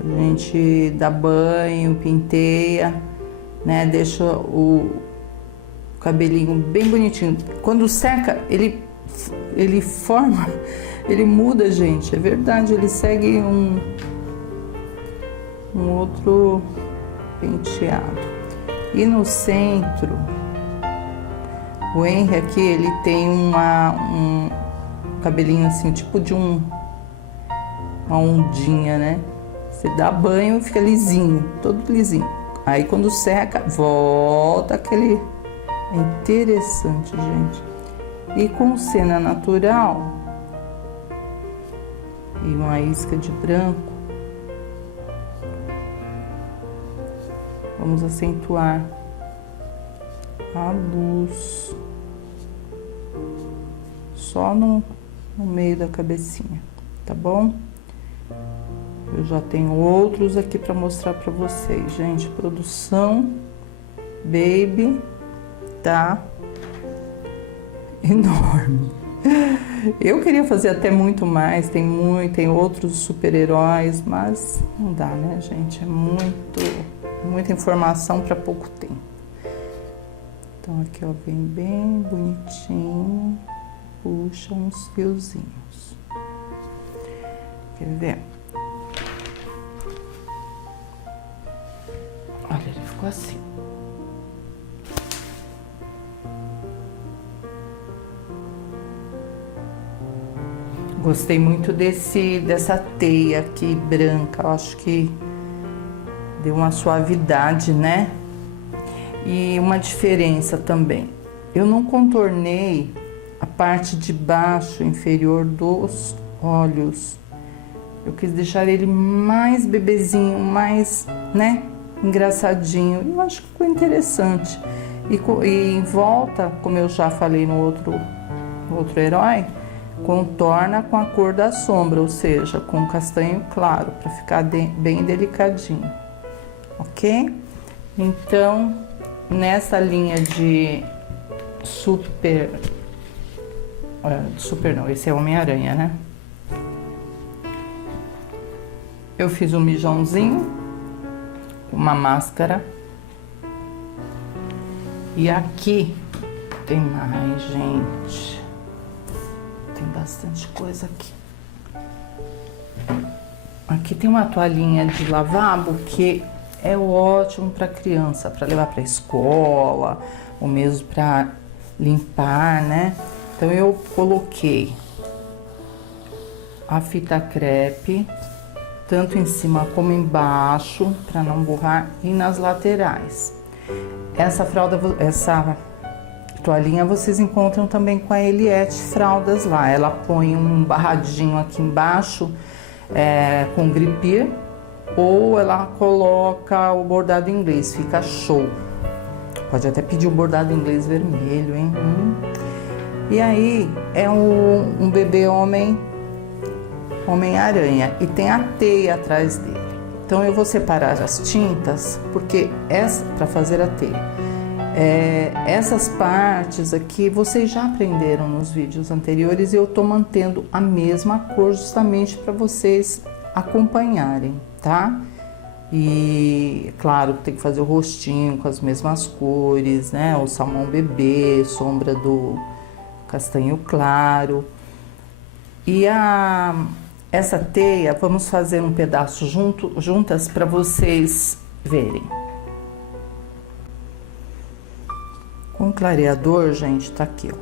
A gente dá banho, penteia, né? Deixa o cabelinho bem bonitinho. Quando seca, ele forma, ele muda, gente. É verdade, ele segue um outro penteado. E no centro, o Henry aqui, ele tem um cabelinho assim, tipo de uma ondinha, né? Você dá banho e fica lisinho, todo lisinho. Aí quando seca, volta aquele... É interessante, gente. E com cena natural e uma isca de branco, vamos acentuar a luz só no meio da cabecinha, tá bom? Eu já tenho outros aqui para mostrar para vocês, gente. Produção Baby tá enorme. Eu queria fazer até muito mais, tem outros super-heróis, mas não dá, né, gente? É muita informação para pouco tempo. Então aqui, ó, vem bem bonitinho, puxa uns fiozinhos. Quer ver? Olha, ele ficou assim. Gostei muito dessa teia aqui branca, eu acho que deu uma suavidade, né? E uma diferença também. Eu não contornei a parte de baixo, inferior dos olhos. Eu quis deixar ele mais bebezinho, mais, né, engraçadinho. Eu acho que ficou interessante. E em volta, como eu já falei no outro herói, contorna com a cor da sombra, ou seja, com castanho claro, para ficar bem delicadinho, ok? Então, nessa linha de super não, esse é Homem-Aranha, né? Eu fiz um mijãozinho, uma máscara, e aqui tem mais, gente. Tem bastante coisa aqui. Aqui tem uma toalhinha de lavabo que é ótimo para criança, para levar para a escola, ou mesmo para limpar, né? Então eu coloquei a fita crepe, tanto em cima como embaixo, para não borrar, e nas laterais. Essa toalhinha vocês encontram também com a Eliette Fraldas lá. Ela põe um barradinho aqui embaixo com gripir, ou ela coloca o bordado inglês, fica show. Pode até pedir o bordado inglês vermelho, hein? E aí é um bebê Homem-Aranha, e tem a teia atrás dele. Então eu vou separar as tintas, porque para fazer a teia. Essas partes aqui vocês já aprenderam nos vídeos anteriores, e eu tô mantendo a mesma cor justamente para vocês acompanharem, tá? E claro, tem que fazer o rostinho com as mesmas cores, né? O salmão bebê, sombra do castanho claro. E essa teia, vamos fazer um pedaço juntas para vocês verem. Com o clareador, gente, tá aqui, ó.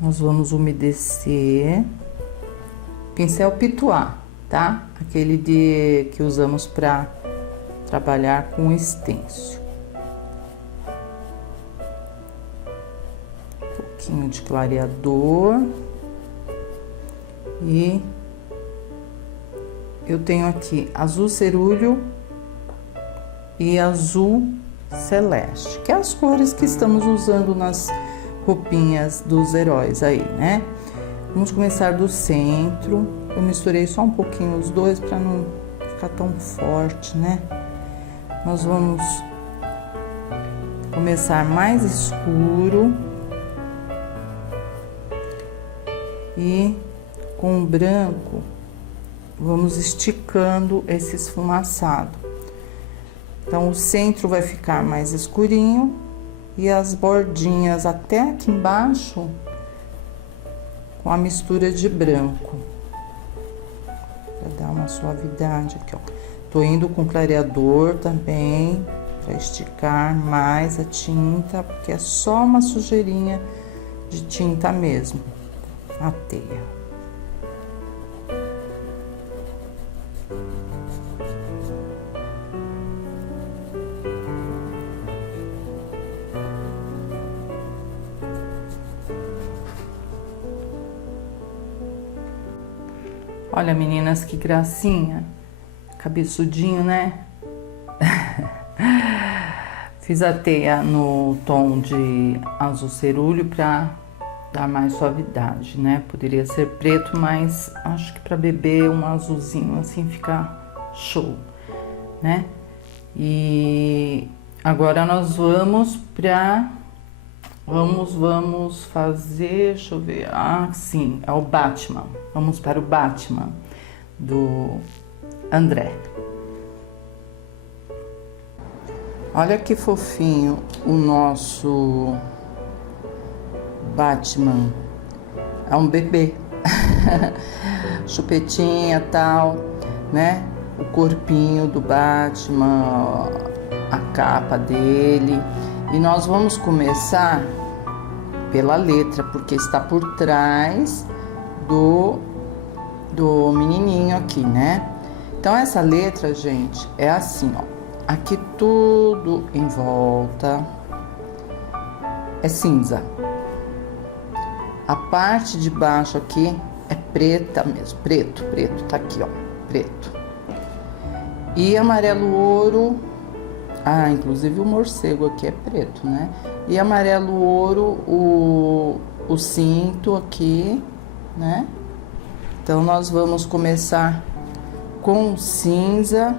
Nós vamos umedecer. Pincel Pituá, tá? Aquele que usamos para trabalhar com stencil. Um pouquinho de clareador. E eu tenho aqui azul cerúleo e azul celeste, que é as cores que estamos usando nas roupinhas dos heróis aí, né? Vamos começar do centro. Eu misturei só um pouquinho os dois para não ficar tão forte, né? Nós vamos começar mais escuro e com o branco vamos esticando esse esfumaçado. Então o centro vai ficar mais escurinho e as bordinhas até aqui embaixo com a mistura de branco. Pra dar uma suavidade aqui, ó. Tô indo com clareador também para esticar mais a tinta, porque é só uma sujeirinha de tinta mesmo, a teia. Olha, meninas, que gracinha. Cabeçudinho, né? Fiz a teia no tom de azul cerúleo para dar mais suavidade, né? Poderia ser preto, mas acho que para bebê um azulzinho assim fica show, né? E agora nós vamos para... Vamos fazer, deixa eu ver, sim, é o Batman. Vamos para o Batman do André. Olha que fofinho o nosso Batman. É um bebê. Chupetinha, tal, né? O corpinho do Batman, a capa dele. E nós vamos começar pela letra, porque está por trás do menininho aqui, né? Então, essa letra, gente, é assim, ó. Aqui tudo em volta é cinza. A parte de baixo aqui é preta mesmo, preto, tá aqui, ó, preto. E amarelo ouro... inclusive o morcego aqui é preto, né? E amarelo ouro, o cinto aqui, né? Então, nós vamos começar com cinza.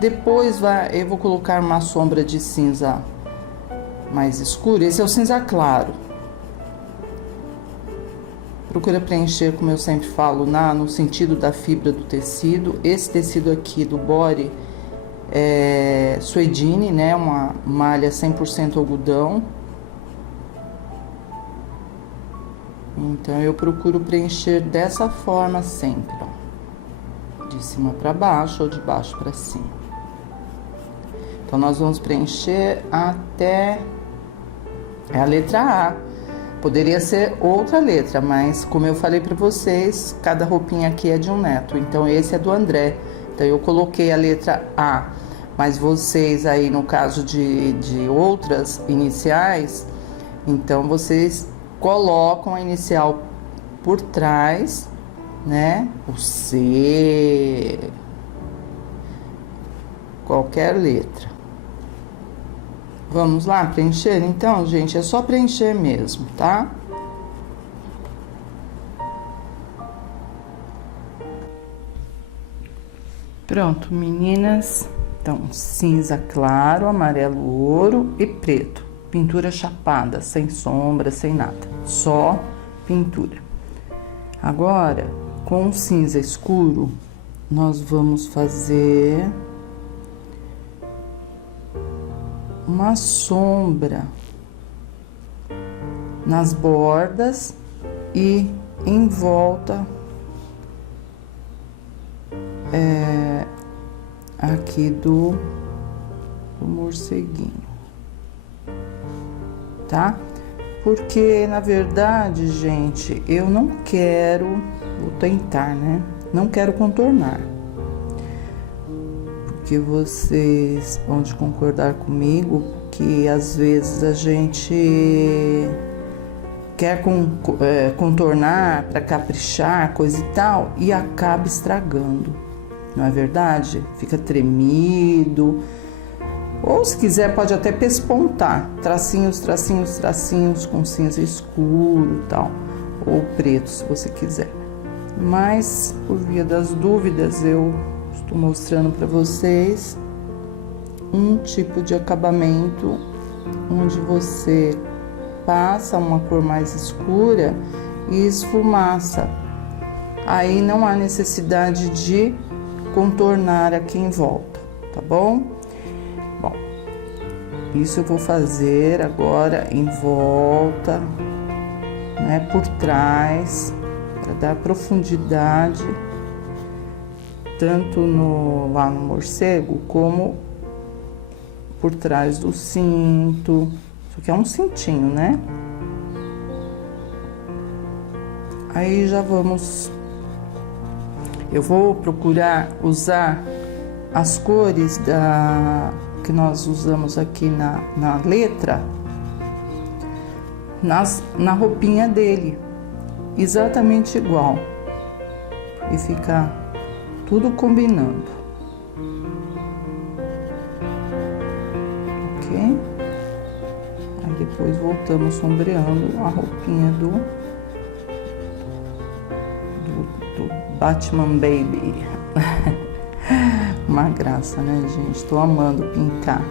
Depois eu vou colocar uma sombra de cinza mais escuro. Esse é o cinza claro. Procura preencher, como eu sempre falo, no sentido da fibra do tecido. Esse tecido aqui do body é suedine, né? Uma malha 100% algodão. Então, eu procuro preencher dessa forma sempre, ó. De cima para baixo ou de baixo para cima. Então, nós vamos preencher até... É a letra A. Poderia ser outra letra, mas como eu falei para vocês, cada roupinha aqui é de um neto. Então, esse é do André. Então, eu coloquei a letra A, mas vocês aí, no caso de outras iniciais, então vocês colocam a inicial por trás, né? O C, qualquer letra. Vamos lá preencher? Então, gente, é só preencher mesmo, tá? Pronto, meninas. Então, cinza claro, amarelo ouro e preto. Pintura chapada, sem sombra, sem nada. Só pintura. Agora, com cinza escuro, nós vamos fazer uma sombra nas bordas e em volta aqui do morceguinho, tá? Porque, na verdade, gente, eu não quero, vou tentar, né? Não quero contornar. Porque vocês vão concordar comigo que, às vezes, a gente quer contornar para caprichar, coisa e tal, e acaba estragando. Não é verdade? Fica tremido. Ou, se quiser, pode até pespontar. Tracinhos, tracinhos, tracinhos com cinza escuro e tal. ou preto, se você quiser. Mas, por via das dúvidas, eu estou mostrando para vocês um tipo de acabamento onde você passa uma cor mais escura e esfumaça. Aí não há necessidade de contornar aqui em volta, tá bom? Bom, isso eu vou fazer agora em volta, né, por trás, para dar profundidade tanto lá no morcego como por trás do cinto. Isso aqui é um cintinho, né? Aí já vamos... Eu vou procurar usar as cores que nós usamos aqui na letra, na roupinha dele, exatamente igual. E ficar tudo combinando. Ok? Aí depois voltamos sombreando a roupinha do Batman Baby. Uma graça, né, gente? Tô amando pintar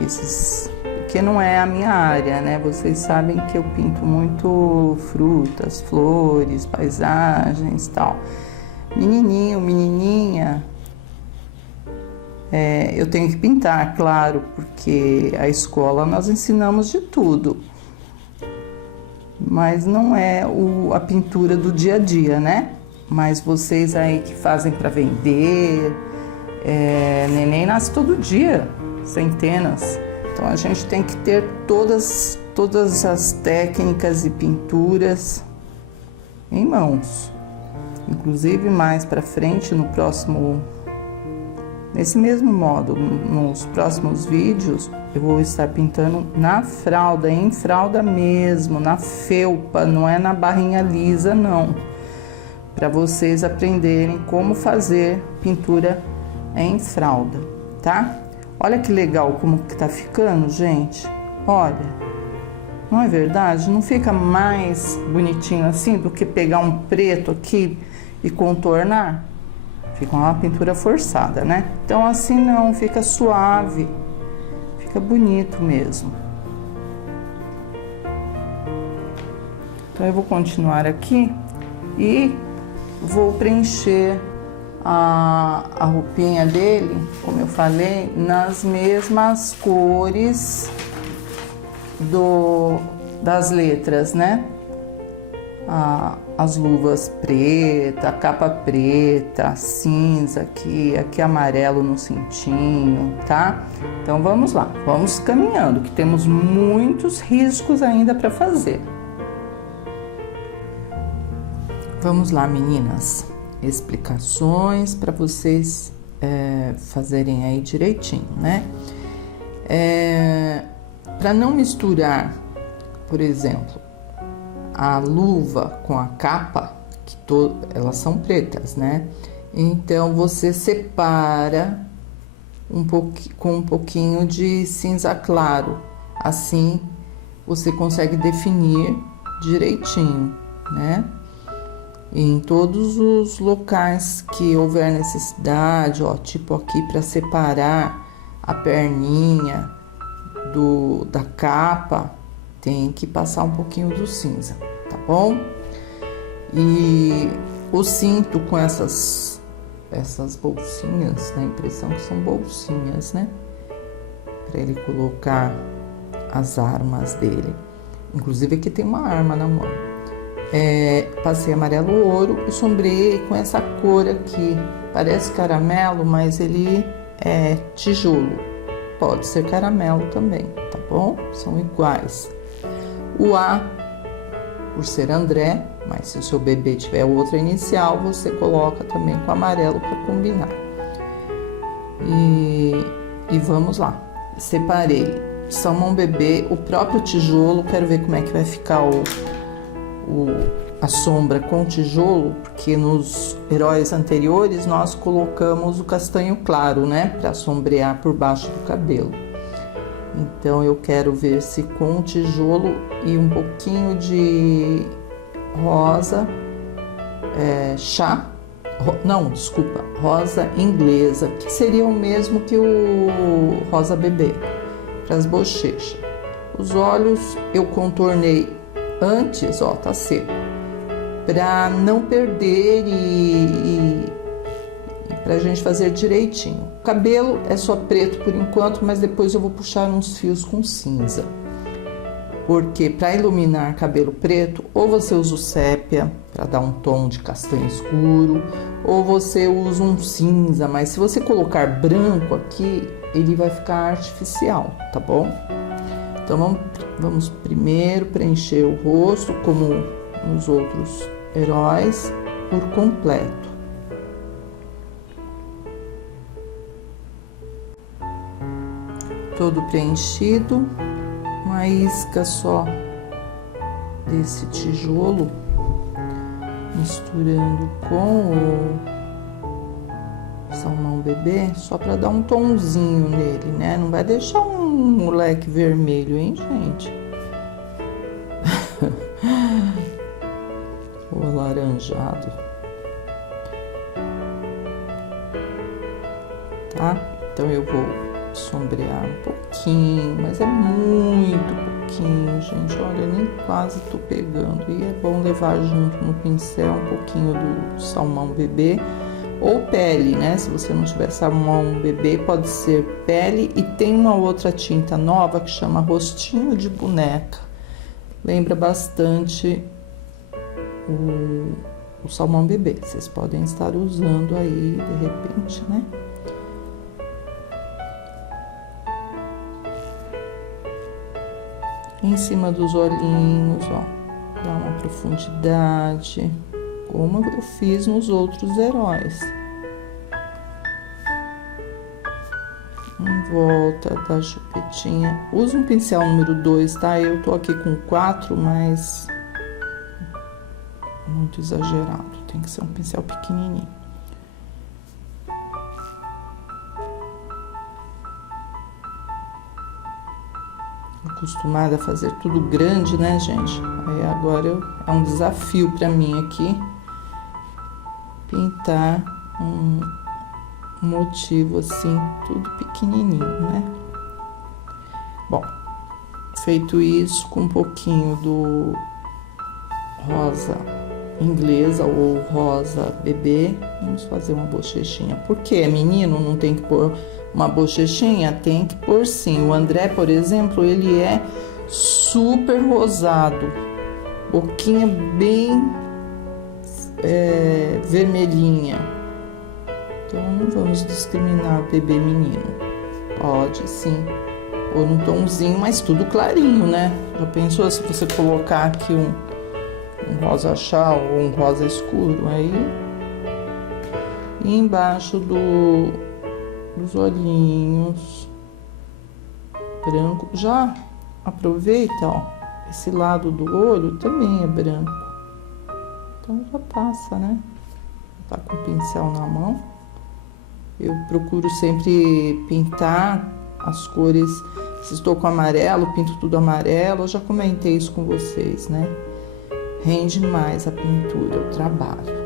esses, porque não é a minha área, né? Vocês sabem que eu pinto muito frutas, flores, paisagens, tal. Menininho, menininha, eu tenho que pintar, claro, porque a escola nós ensinamos de tudo, mas não é a pintura do dia a dia, né? Mas vocês aí que fazem para vender, neném nasce todo dia, centenas. Então a gente tem que ter todas as técnicas e pinturas em mãos. Inclusive mais para frente, nesse mesmo modo, nos próximos vídeos, eu vou estar pintando na fralda, em fralda mesmo, na felpa, não é na barrinha lisa, não. Para vocês aprenderem como fazer pintura em fralda, tá? Olha que legal como que tá ficando, gente. Olha, não é verdade? Não fica mais bonitinho assim do que pegar um preto aqui e contornar? Fica uma pintura forçada, né? Então assim não, fica suave, fica bonito mesmo. Então eu vou continuar aqui e vou preencher a roupinha dele, como eu falei, nas mesmas cores das letras, né? As luvas preta, a capa preta, cinza aqui amarelo no cintinho, tá? Então vamos lá, vamos caminhando, que temos muitos riscos ainda para fazer. Vamos lá, meninas, explicações para vocês fazerem aí direitinho, né? Para não misturar, por exemplo, a luva com a capa, que elas são pretas, né? Então você separa com um pouquinho de cinza claro, assim você consegue definir direitinho, né? Em todos os locais que houver necessidade, ó, tipo aqui para separar a perninha da capa, tem que passar um pouquinho do cinza, tá bom? E o cinto com essas bolsinhas, dá a impressão que são bolsinhas, né? Para ele colocar as armas dele. Inclusive aqui tem uma arma na mão. Passei amarelo ouro e sombreei com essa cor aqui. Parece caramelo, mas ele é tijolo. Pode ser caramelo também, tá bom? São iguais. O A, por ser André, mas se o seu bebê tiver outra inicial, você coloca também com amarelo para combinar. E vamos lá. Separei salmão bebê, o próprio tijolo. Quero ver como é que vai ficar a sombra com tijolo, porque nos heróis anteriores nós colocamos o castanho claro, né, para sombrear por baixo do cabelo. Então eu quero ver se com tijolo e um pouquinho de rosa rosa inglesa, que seria o mesmo que o rosa bebê, para as bochechas. Os olhos eu contornei antes, ó, tá seco, para não perder e pra gente fazer direitinho. O cabelo é só preto por enquanto, mas depois eu vou puxar uns fios com cinza. Porque para iluminar cabelo preto, ou você usa o sépia para dar um tom de castanho escuro, ou você usa um cinza, mas se você colocar branco aqui, ele vai ficar artificial, tá bom? Então vamos primeiro preencher o rosto, como nos outros heróis, por completo. Todo preenchido, uma isca só desse tijolo, misturando com o salmão bebê, só para dar um tomzinho nele, né? Não vai deixar um moleque vermelho, hein, gente? Ou alaranjado. Tá? Então eu vou sombrear um pouquinho, mas é muito pouquinho, gente. Olha, nem quase tô pegando. E é bom levar junto no pincel um pouquinho do salmão bebê ou pele, né? Se você não tiver salmão bebê, pode ser pele. E tem uma outra tinta nova que chama rostinho de boneca. Lembra bastante o salmão bebê. Vocês podem estar usando aí de repente, né? Em cima dos olhinhos, ó, dá uma profundidade, como eu fiz nos outros heróis. Em volta da chupetinha. Usa um pincel número 2, tá? Eu tô aqui com 4, mas muito exagerado. Tem que ser um pincel pequenininho. Acostumada a fazer tudo grande, né, gente? Aí agora é um desafio para mim aqui pintar um motivo assim, tudo pequenininho, né? Bom, feito isso, com um pouquinho do rosa inglesa ou rosa bebê, vamos fazer uma bochechinha. Porque é menino, não tem que pôr uma bochechinha? Tem que pôr sim. O André, por exemplo, ele é super rosado, boquinha bem vermelhinha. Então não vamos discriminar bebê menino. Pode sim, ou num tomzinho, mas tudo clarinho, né? Já pensou se você colocar aqui um rosa chá ou um rosa escuro aí? E embaixo dos olhinhos branco, já aproveita, ó, esse lado do olho também é branco, então já passa, né? Tá com o pincel na mão. Eu procuro sempre pintar as cores. Se estou com amarelo, pinto tudo amarelo. Eu já comentei isso com vocês, né? Rende mais a pintura, o trabalho.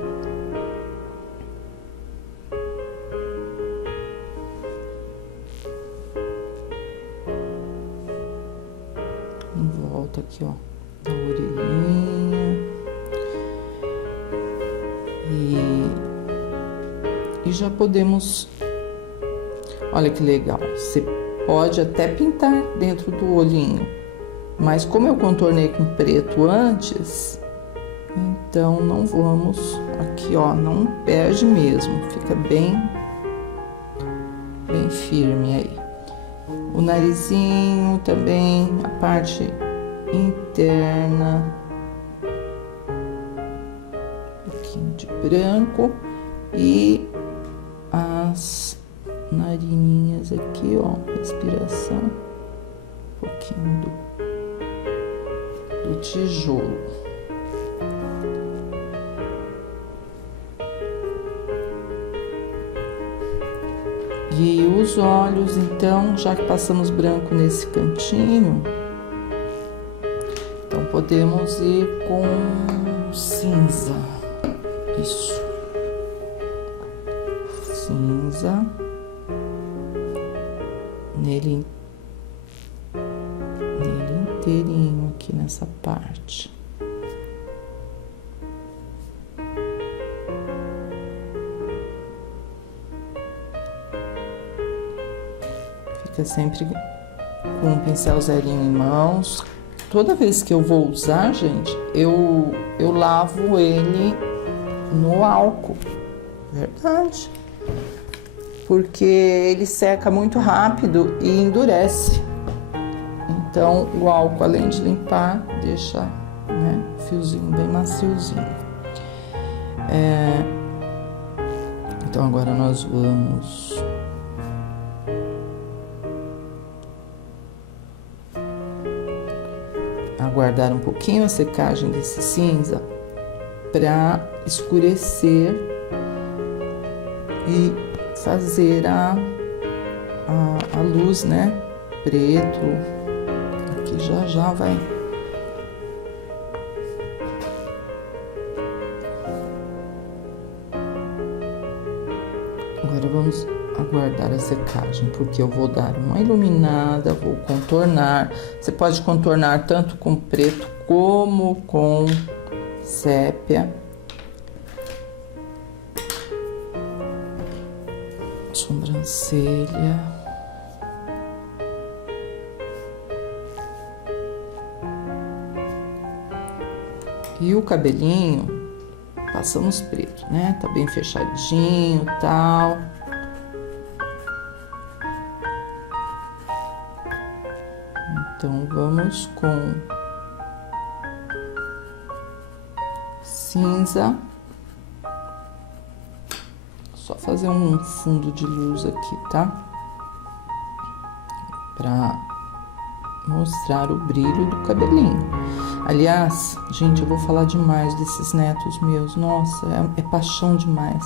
Em volta aqui, ó, na orelhinha. E já podemos... Olha que legal, você pode até pintar dentro do olhinho, mas como eu contornei com preto antes, então não vamos aqui, ó, não perde mesmo, fica bem firme aí. O narizinho também, a parte interna, um pouquinho de branco e as narininhas aqui, ó, respiração, um pouquinho do tijolo. E os olhos, então, já que passamos branco nesse cantinho, então podemos ir com cinza. Isso. Cinza. Nele inteirinho aqui nessa parte. Fica sempre com um pincelzinho em mãos. Toda vez que eu vou usar, gente, eu lavo ele no álcool. Verdade. Porque ele seca muito rápido e endurece. Então, o álcool, além de limpar, deixa, né, o fiozinho bem maciozinho. Então, agora nós vamos aguardar um pouquinho a secagem desse cinza para escurecer e fazer a luz, né, preto. Aqui já vai. Agora vamos aguardar a secagem, porque eu vou dar uma iluminada, vou contornar. Você pode contornar tanto com preto como com sépia. Sobrancelha. E o cabelinho, passamos preto, né? Tá bem fechadinho e tal. Então, vamos com cinza. Só fazer um fundo de luz aqui, tá? Pra mostrar o brilho do cabelinho. Aliás, gente, eu vou falar demais desses netos meus. Nossa, é paixão demais.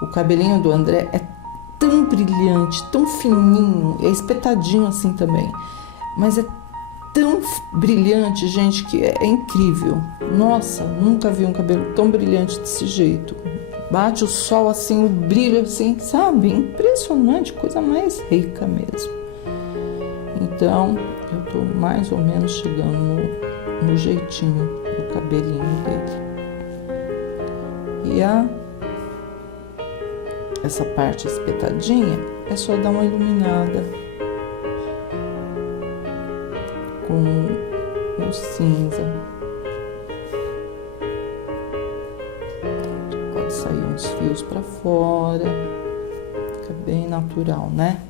O cabelinho do André é tão brilhante, tão fininho, é espetadinho assim também. Mas é tão brilhante, gente, que é incrível. Nossa, nunca vi um cabelo tão brilhante desse jeito. Bate o sol assim, o brilho assim, sabe? Impressionante, coisa mais rica mesmo. Então, eu tô mais ou menos chegando no jeitinho do cabelinho dele. E essa parte espetadinha é só dar uma iluminada com o cinza. Pode sair uns fios para fora, fica bem natural, né?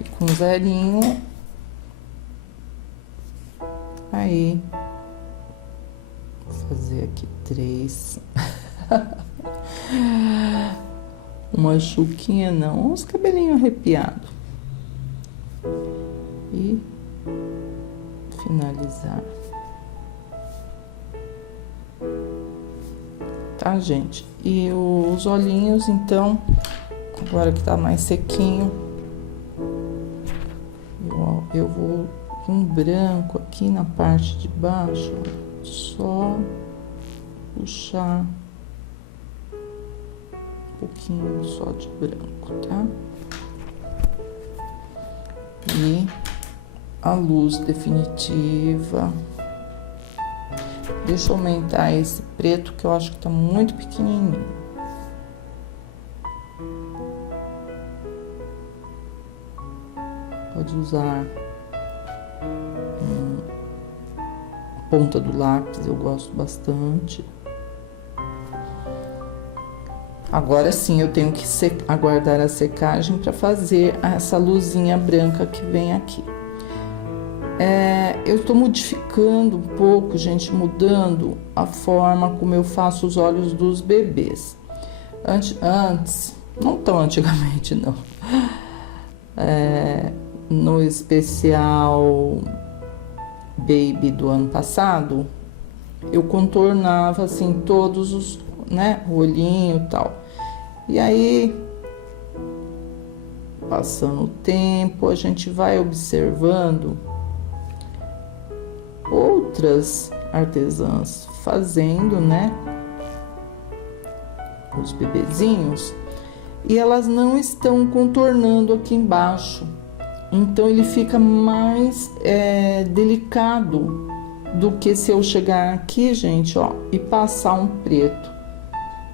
E com zerinho, aí, vou fazer aqui 3. Uma chuquinha não, uns cabelinhos arrepiados. E finalizar. Tá, gente? E os olhinhos, então, agora que tá mais sequinho, eu vou com branco aqui na parte de baixo, só puxar um pouquinho só de branco, tá? E a luz definitiva. Deixa eu aumentar esse preto que eu acho que tá muito pequenininho. Pode usar a ponta do lápis, eu gosto bastante. Agora sim, eu tenho que aguardar a secagem para fazer essa luzinha branca que vem aqui. Eu estou modificando um pouco, gente, mudando a forma como eu faço os olhos dos bebês. Antes, não tão antigamente, não. No especial Baby do ano passado, eu contornava assim todos os, né, o olhinho e tal. E aí, passando o tempo, a gente vai observando outras artesãs fazendo, né, os bebezinhos, e elas não estão contornando aqui embaixo. Então ele fica mais delicado do que se eu chegar aqui, gente, ó, e passar um preto.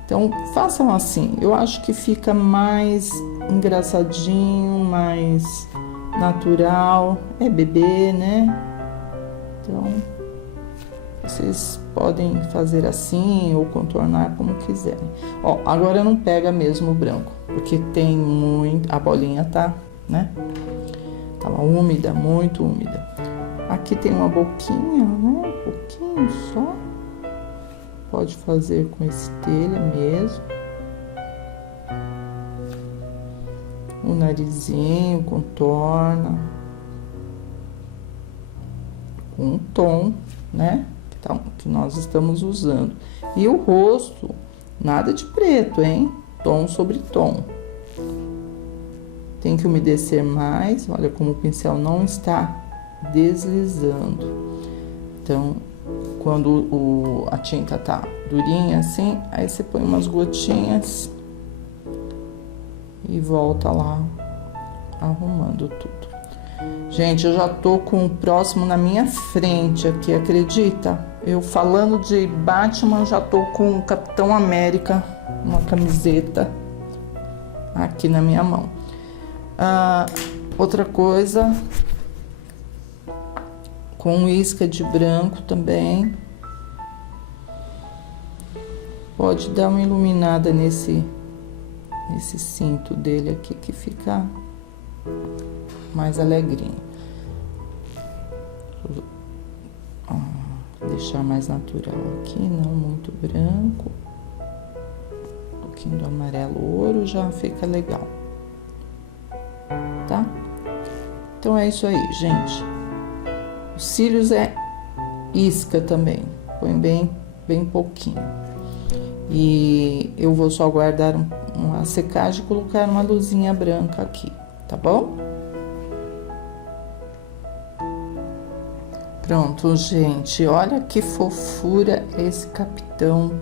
Então façam assim, eu acho que fica mais engraçadinho, mais natural. É bebê, né? Então vocês podem fazer assim ou contornar como quiserem. Ó, agora não pega mesmo o branco, porque tem muito, a bolinha tá, né? Tava úmida, muito úmida. Aqui tem uma boquinha, né? Um pouquinho só. Pode fazer com esse telha mesmo. O narizinho contorna. Com um tom, né? Que nós estamos usando. E o rosto, nada de preto, hein? Tom sobre tom. Tem que umedecer mais, olha como o pincel não está deslizando. Então, quando a tinta tá durinha assim, aí você põe umas gotinhas e volta lá arrumando tudo. Gente, eu já tô com o próximo na minha frente aqui, acredita? Eu falando de Batman, já tô com o Capitão América, uma camiseta aqui na minha mão. Outra coisa, com isca de branco também, pode dar uma iluminada nesse cinto dele aqui, que fica mais alegrinho. Deixar mais natural aqui, não muito branco. Um pouquinho do amarelo ouro já fica legal. Tá? Então é isso aí, gente. Os cílios é isca também, põe bem pouquinho. E eu vou só guardar uma secagem e colocar uma luzinha branca aqui, tá bom? Pronto, gente, olha que fofura esse Capitão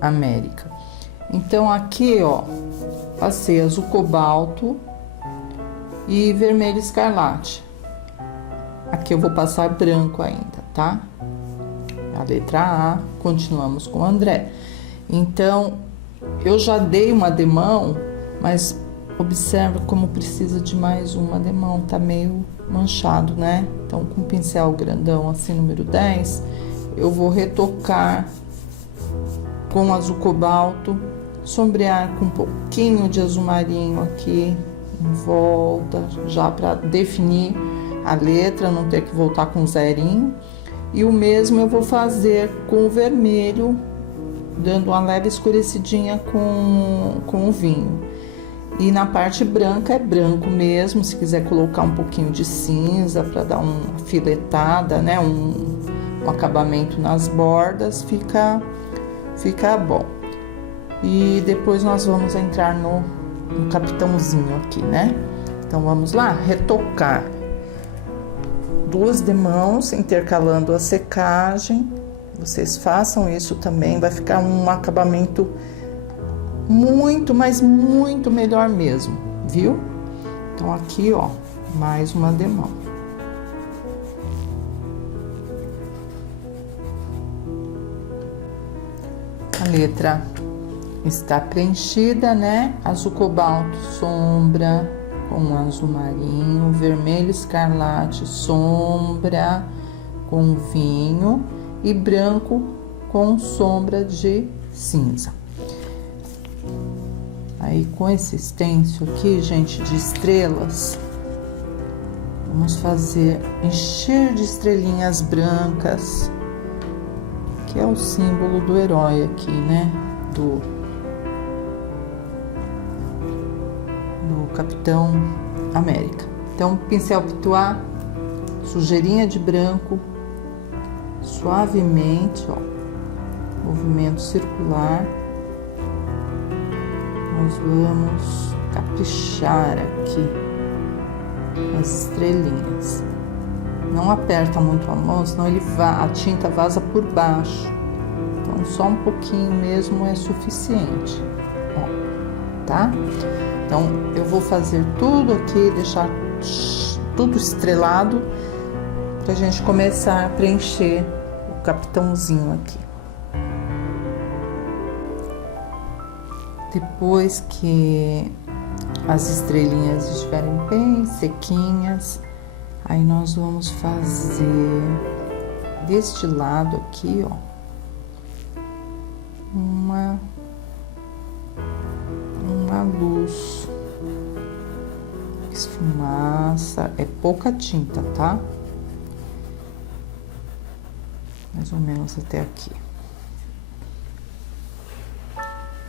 América. Então aqui, ó, passei azul cobalto e vermelho escarlate. Aqui eu vou passar branco ainda, tá? A letra A, continuamos com o André. Então, eu já dei uma demão, mas observa como precisa de mais uma demão, tá meio manchado, né? Então, com o pincel grandão, assim, número 10, eu vou retocar com azul cobalto, sombrear com um pouquinho de azul marinho aqui em volta, já para definir a letra, não ter que voltar com zerinho. E o mesmo eu vou fazer com o vermelho, dando uma leve escurecidinha com o vinho. E na parte branca é branco mesmo, se quiser colocar um pouquinho de cinza para dar uma filetada, né, um acabamento nas bordas, fica bom. E depois nós vamos entrar no capitãozinho aqui, né? Então vamos lá, retocar. 2 demãos, intercalando a secagem. Vocês façam isso também, vai ficar um acabamento muito, mas muito melhor mesmo, viu? Então aqui, ó, mais uma demão. A letra está preenchida, né? Azul cobalto, sombra com azul marinho, vermelho escarlate, sombra com vinho e branco com sombra de cinza. Aí com esse stencil aqui, gente, de estrelas, vamos fazer, encher de estrelinhas brancas, que é o símbolo do herói aqui, né? Do Capitão América. Então, pincel pituá, sujeirinha de branco, suavemente, ó, movimento circular. Nós vamos caprichar aqui as estrelinhas. Não aperta muito a mão, senão a tinta vaza por baixo. Então, só um pouquinho mesmo é suficiente, ó, tá? Então, eu vou fazer tudo aqui, deixar tudo estrelado, pra gente começar a preencher o capitãozinho aqui. Depois que as estrelinhas estiverem bem sequinhas, aí nós vamos fazer deste lado aqui, ó, uma luz, esfumaça, é pouca tinta, tá? Mais ou menos até aqui.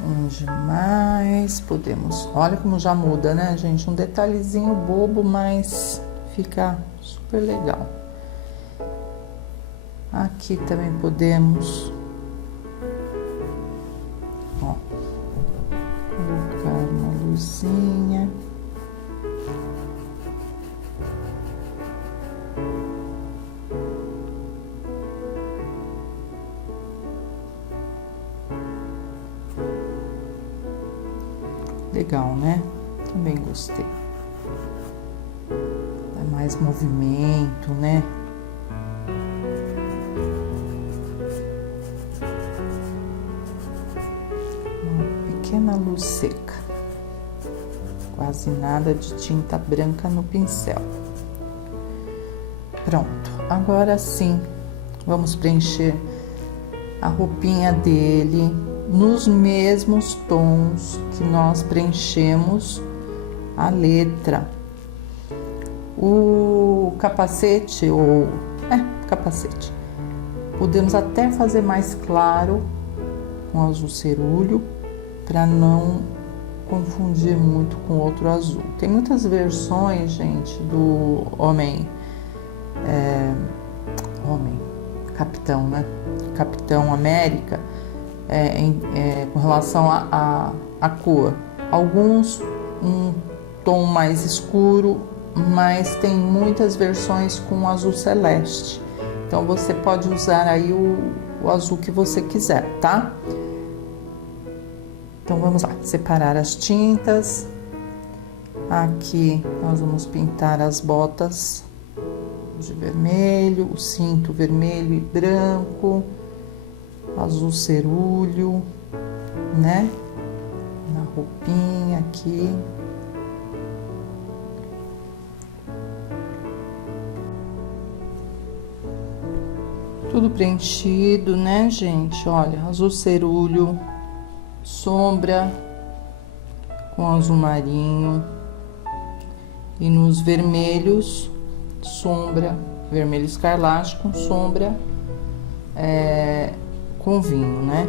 Onde mais podemos... Olha como já muda, né, gente? Um detalhezinho bobo, mas fica super legal. Aqui também podemos, ó, colocar uma luzinha. Legal, né? Também gostei. Dá mais movimento, né? Uma pequena luz seca. Quase nada de tinta branca no pincel. Pronto. Agora sim, vamos preencher a roupinha dele nos mesmos tons que nós preenchemos a letra. O capacete, capacete, podemos até fazer mais claro com azul cerúleo, para não confundir muito com outro azul. Tem muitas versões, gente, do Capitão, né? Capitão América, com relação à cor. Alguns um tom mais escuro, mas tem muitas versões com azul celeste. Então você pode usar aí o azul que você quiser, tá? Então vamos lá, separar as tintas. Aqui nós vamos pintar as botas de vermelho, o cinto vermelho e branco, azul cerúleo, né? Na roupinha aqui. Tudo preenchido, né, gente? Olha, azul cerúleo, sombra com azul marinho, e nos vermelhos, sombra, vermelho escarlate com sombra com vinho, né?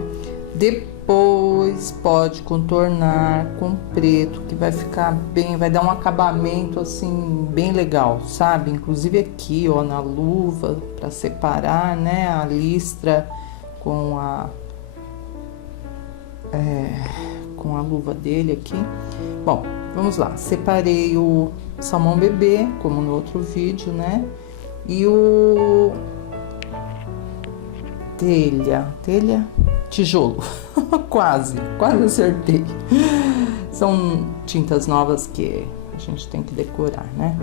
Depois pode contornar com preto, que vai ficar bem, vai dar um acabamento assim bem legal, sabe? Inclusive aqui, ó, na luva, para separar, né, a listra com a luva dele aqui. Bom, vamos lá. Separei o salmão bebê, como no outro vídeo, né? E o tijolo. quase acertei. São tintas novas que a gente tem que decorar, né?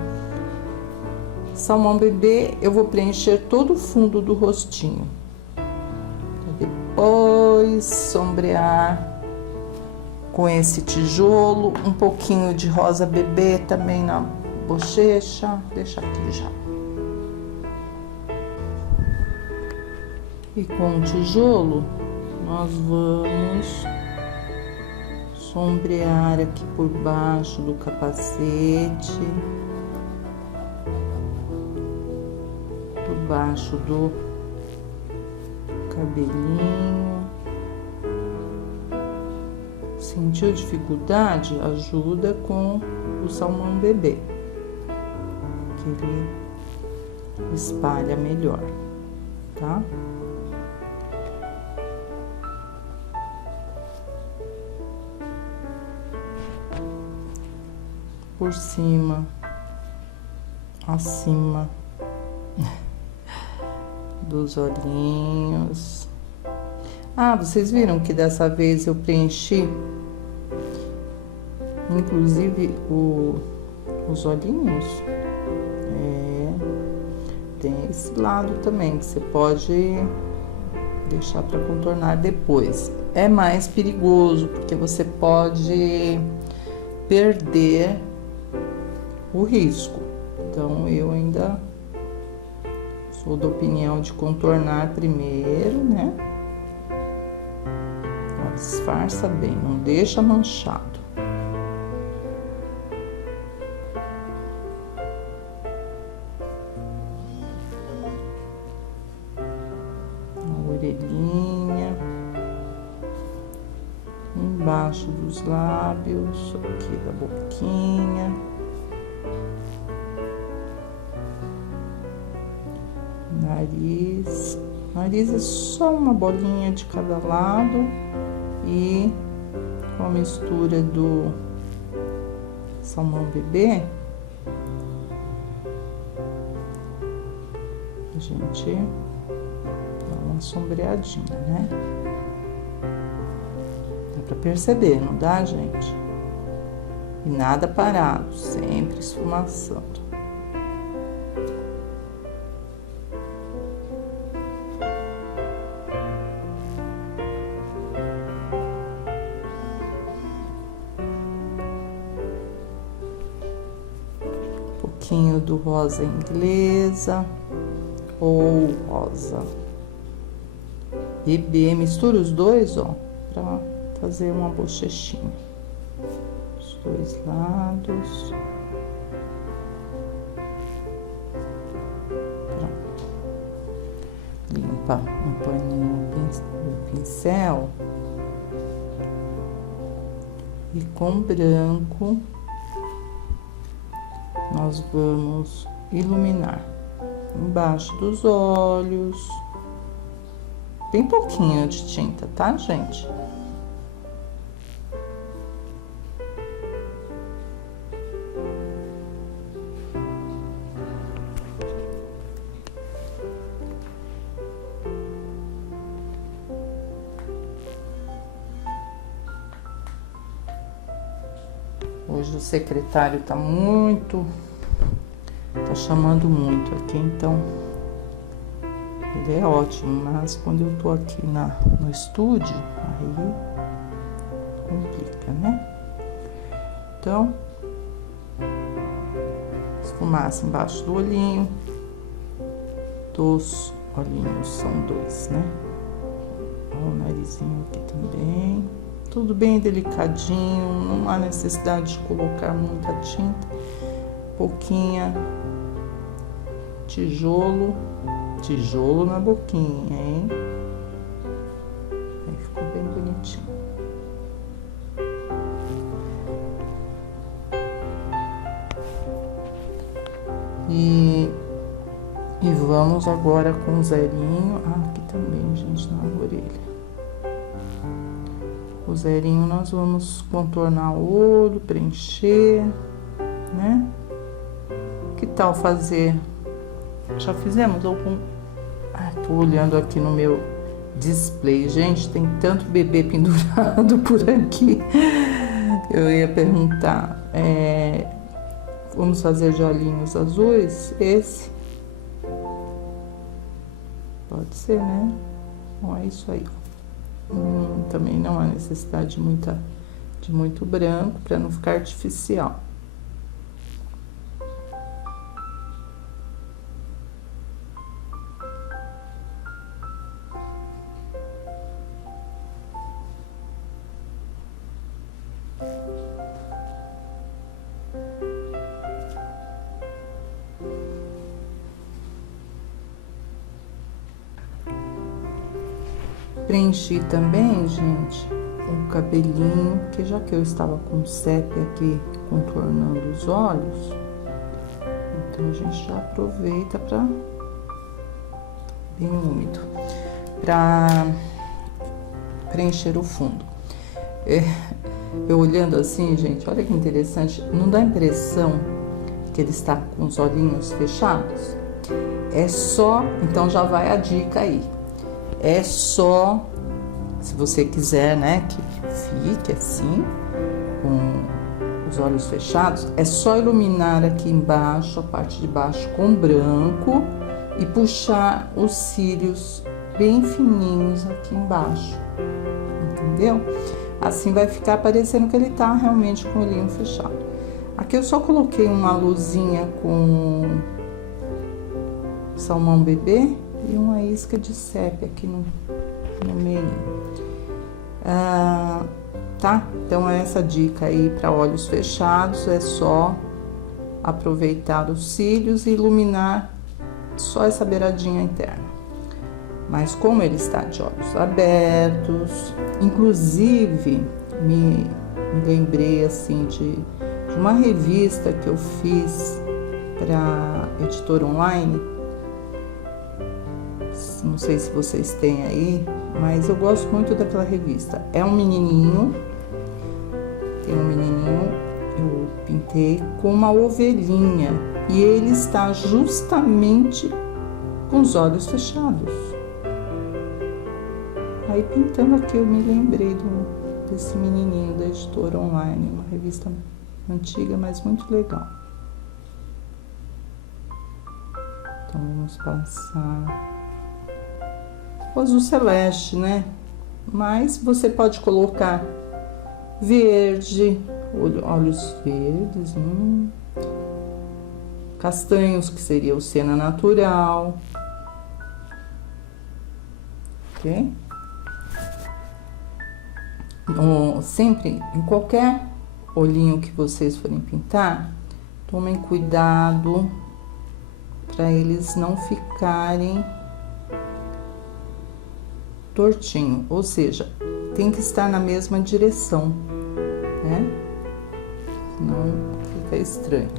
Salmão bebê, eu vou preencher todo o fundo do rostinho. Depois sombrear com esse tijolo, um pouquinho de rosa bebê também na bochecha, deixa aqui já. E com o tijolo, nós vamos sombrear aqui por baixo do capacete, por baixo do cabelinho. Sentiu dificuldade? Ajuda com o salmão bebê, que ele espalha melhor, tá? por cima, acima dos olhinhos. Ah, vocês viram que dessa vez eu preenchi, inclusive, os olhinhos? Tem esse lado também, que você pode deixar para contornar depois. É mais perigoso, porque você pode perder o risco. Então, eu ainda sou da opinião de contornar primeiro, né? Ó, disfarça bem, não deixa manchado. A orelhinha, embaixo dos lábios, aqui da boquinha. Nariz. Nariz é só uma bolinha de cada lado e com a mistura do salmão bebê, a gente dá uma sombreadinha, né? Dá pra perceber, não dá, gente? E nada parado, sempre esfumaçando. Pouquinho do rosa inglesa ou rosa bebê, mistura os dois, ó, pra fazer uma bochechinha, os dois lados. Pronto. Limpa um paninho do pincel e com branco nós vamos iluminar embaixo dos olhos, bem pouquinho de tinta, tá, gente? Hoje o secretário tá chamando muito aqui, então ele é ótimo, mas quando eu tô aqui no estúdio, aí complica, né? Então, esfumaça embaixo do olhinho, dos olhinhos, são dois, né? Ó, o narizinho aqui também. Tudo bem delicadinho, não há necessidade de colocar muita tinta. Pouquinha tijolo na boquinha, hein? Aí ficou bem bonitinho. E vamos agora com o zerinho. Ah, aqui também, gente, na orelha. O zerinho nós vamos contornar o olho, preencher, né? Que tal fazer? Já fizemos algum? Ah, tô olhando aqui no meu display. Gente, tem tanto bebê pendurado por aqui. Eu ia perguntar, vamos fazer de olhinhos azuis? Esse? Pode ser, né? Bom, é isso aí. Também não há necessidade de muito branco para não ficar artificial. Preenchi também, gente, o cabelinho, que já que eu estava com sépia aqui contornando os olhos, então a gente já aproveita para bem úmido, para preencher o fundo. Eu olhando assim, gente, olha que interessante, não dá a impressão que ele está com os olhinhos fechados? É só, então já vai a dica aí. É só, se você quiser, né, que fique assim, com os olhos fechados, é só iluminar aqui embaixo, a parte de baixo com branco e puxar os cílios bem fininhos aqui embaixo, entendeu? Assim vai ficar parecendo que ele tá realmente com o olhinho fechado. Aqui eu só coloquei uma luzinha com salmão bebê e uma isca de sépia aqui no meio. Tá? Então essa dica aí para olhos fechados é só aproveitar os cílios e iluminar só essa beiradinha interna. Mas como ele está de olhos abertos, inclusive me lembrei assim de uma revista que eu fiz para editora online. Não sei se vocês têm aí, mas eu gosto muito daquela revista. É um menininho, tem um menininho, eu pintei com uma ovelhinha e ele está justamente com os olhos fechados. Aí pintando aqui eu me lembrei desse menininho da editora online, uma revista antiga, mas muito legal. Então vamos passar o azul celeste, né? Mas você pode colocar verde, olhos verdes, castanhos, que seria o siena natural, ok? Sempre, em qualquer olhinho que vocês forem pintar, tomem cuidado para eles não ficarem tortinho, ou seja, tem que estar na mesma direção, né? Senão fica estranho.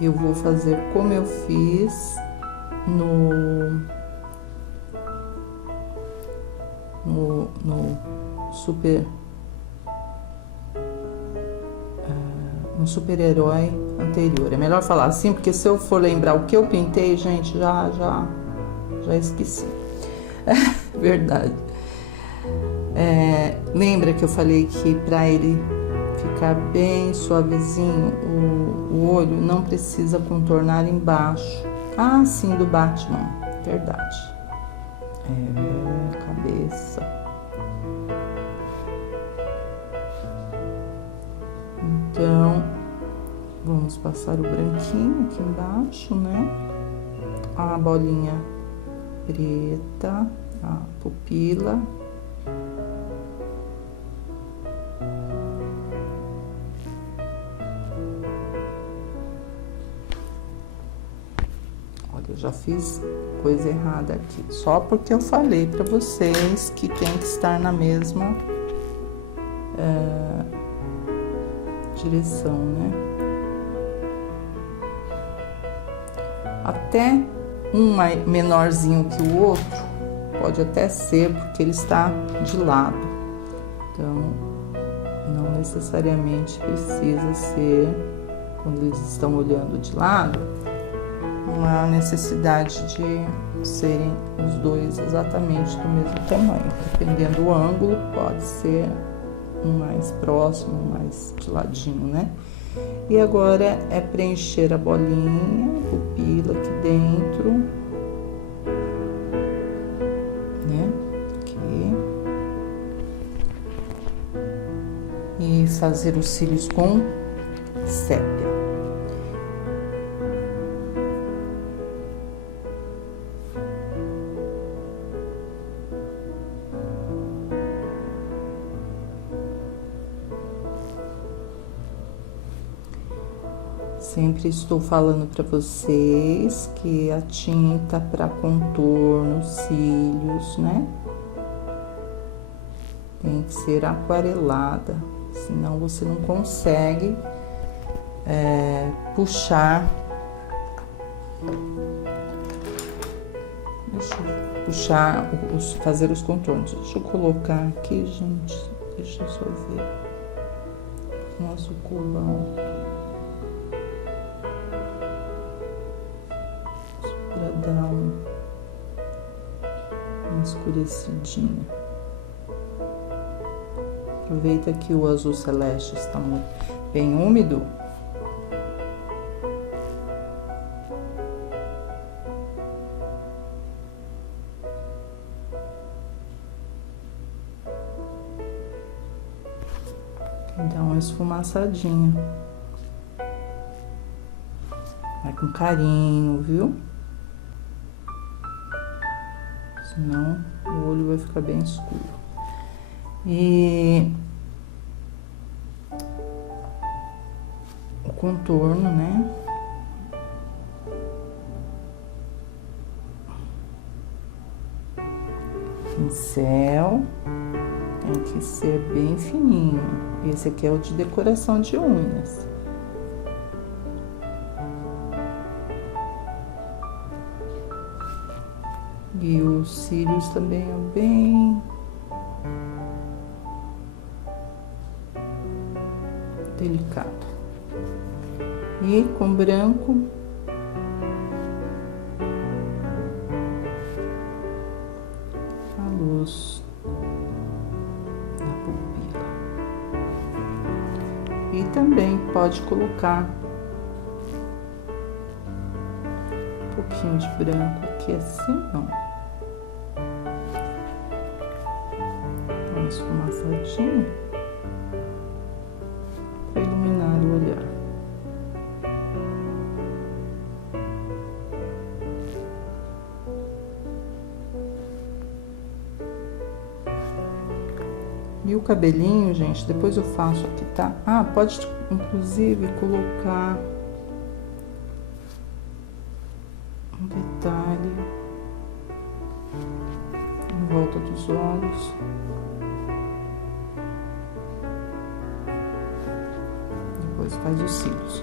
Eu vou fazer como eu fiz no super-herói anterior. É melhor falar assim, porque se eu for lembrar o que eu pintei, gente, já esqueci. Verdade. Lembra que eu falei que para ele ficar bem suavezinho, o olho não precisa contornar embaixo. Ah, sim, do Batman. Verdade. Cabeça. Então, vamos passar o branquinho aqui embaixo, né? A bolinha preta, a pupila. Olha, eu já fiz coisa errada aqui, só porque eu falei para vocês que tem que estar na mesma direção, né? Até um menorzinho que o outro, pode até ser porque ele está de lado. Então, não necessariamente precisa ser, quando eles estão olhando de lado, uma necessidade de serem os dois exatamente do mesmo tamanho. Dependendo do ângulo, pode ser um mais próximo, um mais de ladinho, né? E agora é preencher a bolinha, a pupila aqui dentro, né? Aqui. E fazer os cílios com sépia. Sempre estou falando para vocês que a tinta para contorno, cílios, né? Tem que ser aquarelada, senão você não consegue puxar. Deixa eu puxar, fazer os contornos. Deixa eu colocar aqui, gente, deixa eu só ver. Um azul cobalto. Para dar uma escurecidinha. Aproveita que o azul celeste está bem úmido. Dá uma esfumaçadinha. Vai com carinho, viu? Senão o olho vai ficar bem escuro. E o contorno, né? Pincel tem que ser bem fininho. Esse aqui é o de decoração de unhas. E os cílios também é bem delicado. E com branco a luz da pupila. E também pode colocar um pouquinho de branco aqui assim, ó. Uma esfumaçadinha para iluminar o olhar. E o cabelinho, gente, depois eu faço aqui, tá? Ah, pode inclusive colocar um detalhe em volta dos olhos. Depois faz os cílios.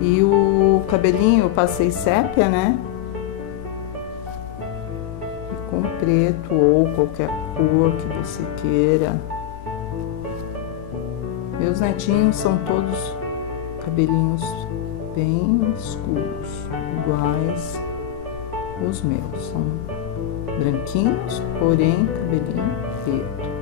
E o cabelinho eu passei sépia, né? E com preto ou qualquer cor que você queira. Meus netinhos são todos cabelinhos bem escuros, iguais os meus. São branquinhos, porém cabelinho preto.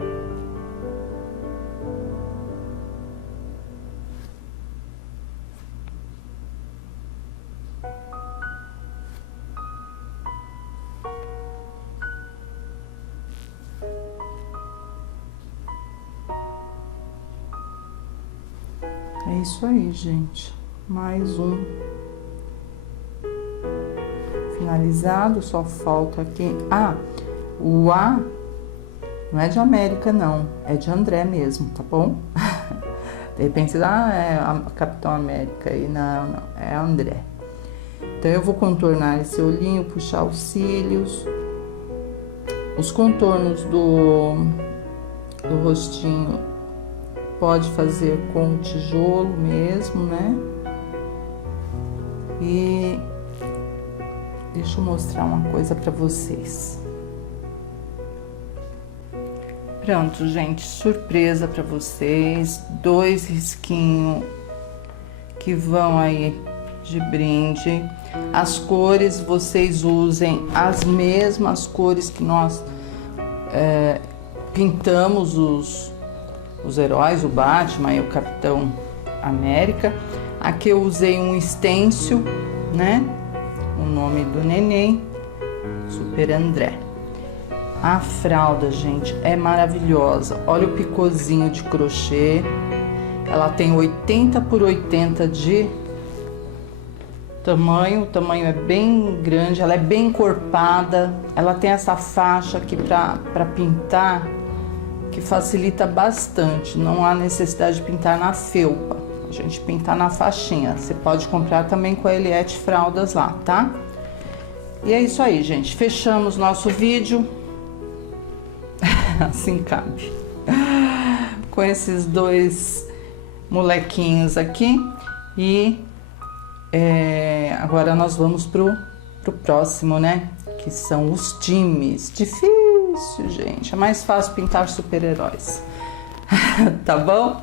É isso aí, gente. Mais um finalizado, só falta aqui. Ah, o A não é de América, não. É de André mesmo, tá bom? De repente, é a Capitão América aí. Não, não. É André. Então, eu vou contornar esse olhinho, puxar os cílios. Os contornos do rostinho pode fazer com tijolo mesmo, né? E deixa eu mostrar uma coisa pra vocês. Pronto, gente, surpresa pra vocês. 2 risquinhos que vão aí de brinde. As cores, vocês usem as mesmas cores que nós pintamos os heróis, o Batman e o Capitão América. Aqui eu usei um stencil, né? O nome do neném, Super André. A fralda, gente, é maravilhosa. Olha o picôzinho de crochê. Ela tem 80 por 80 de tamanho. O tamanho é bem grande, ela é bem encorpada. Ela tem essa faixa aqui para pintar, que facilita bastante. Não há necessidade de pintar na felpa. A gente pinta na faixinha. Você pode comprar também com a Eliette Fraldas lá, tá? E é isso aí, gente. Fechamos nosso vídeo. Assim cabe. Com esses 2 molequinhos aqui. E agora nós vamos pro próximo, né? que são os times. Difícil, gente. É mais fácil pintar super-heróis. Tá bom?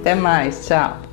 Até mais. Tchau.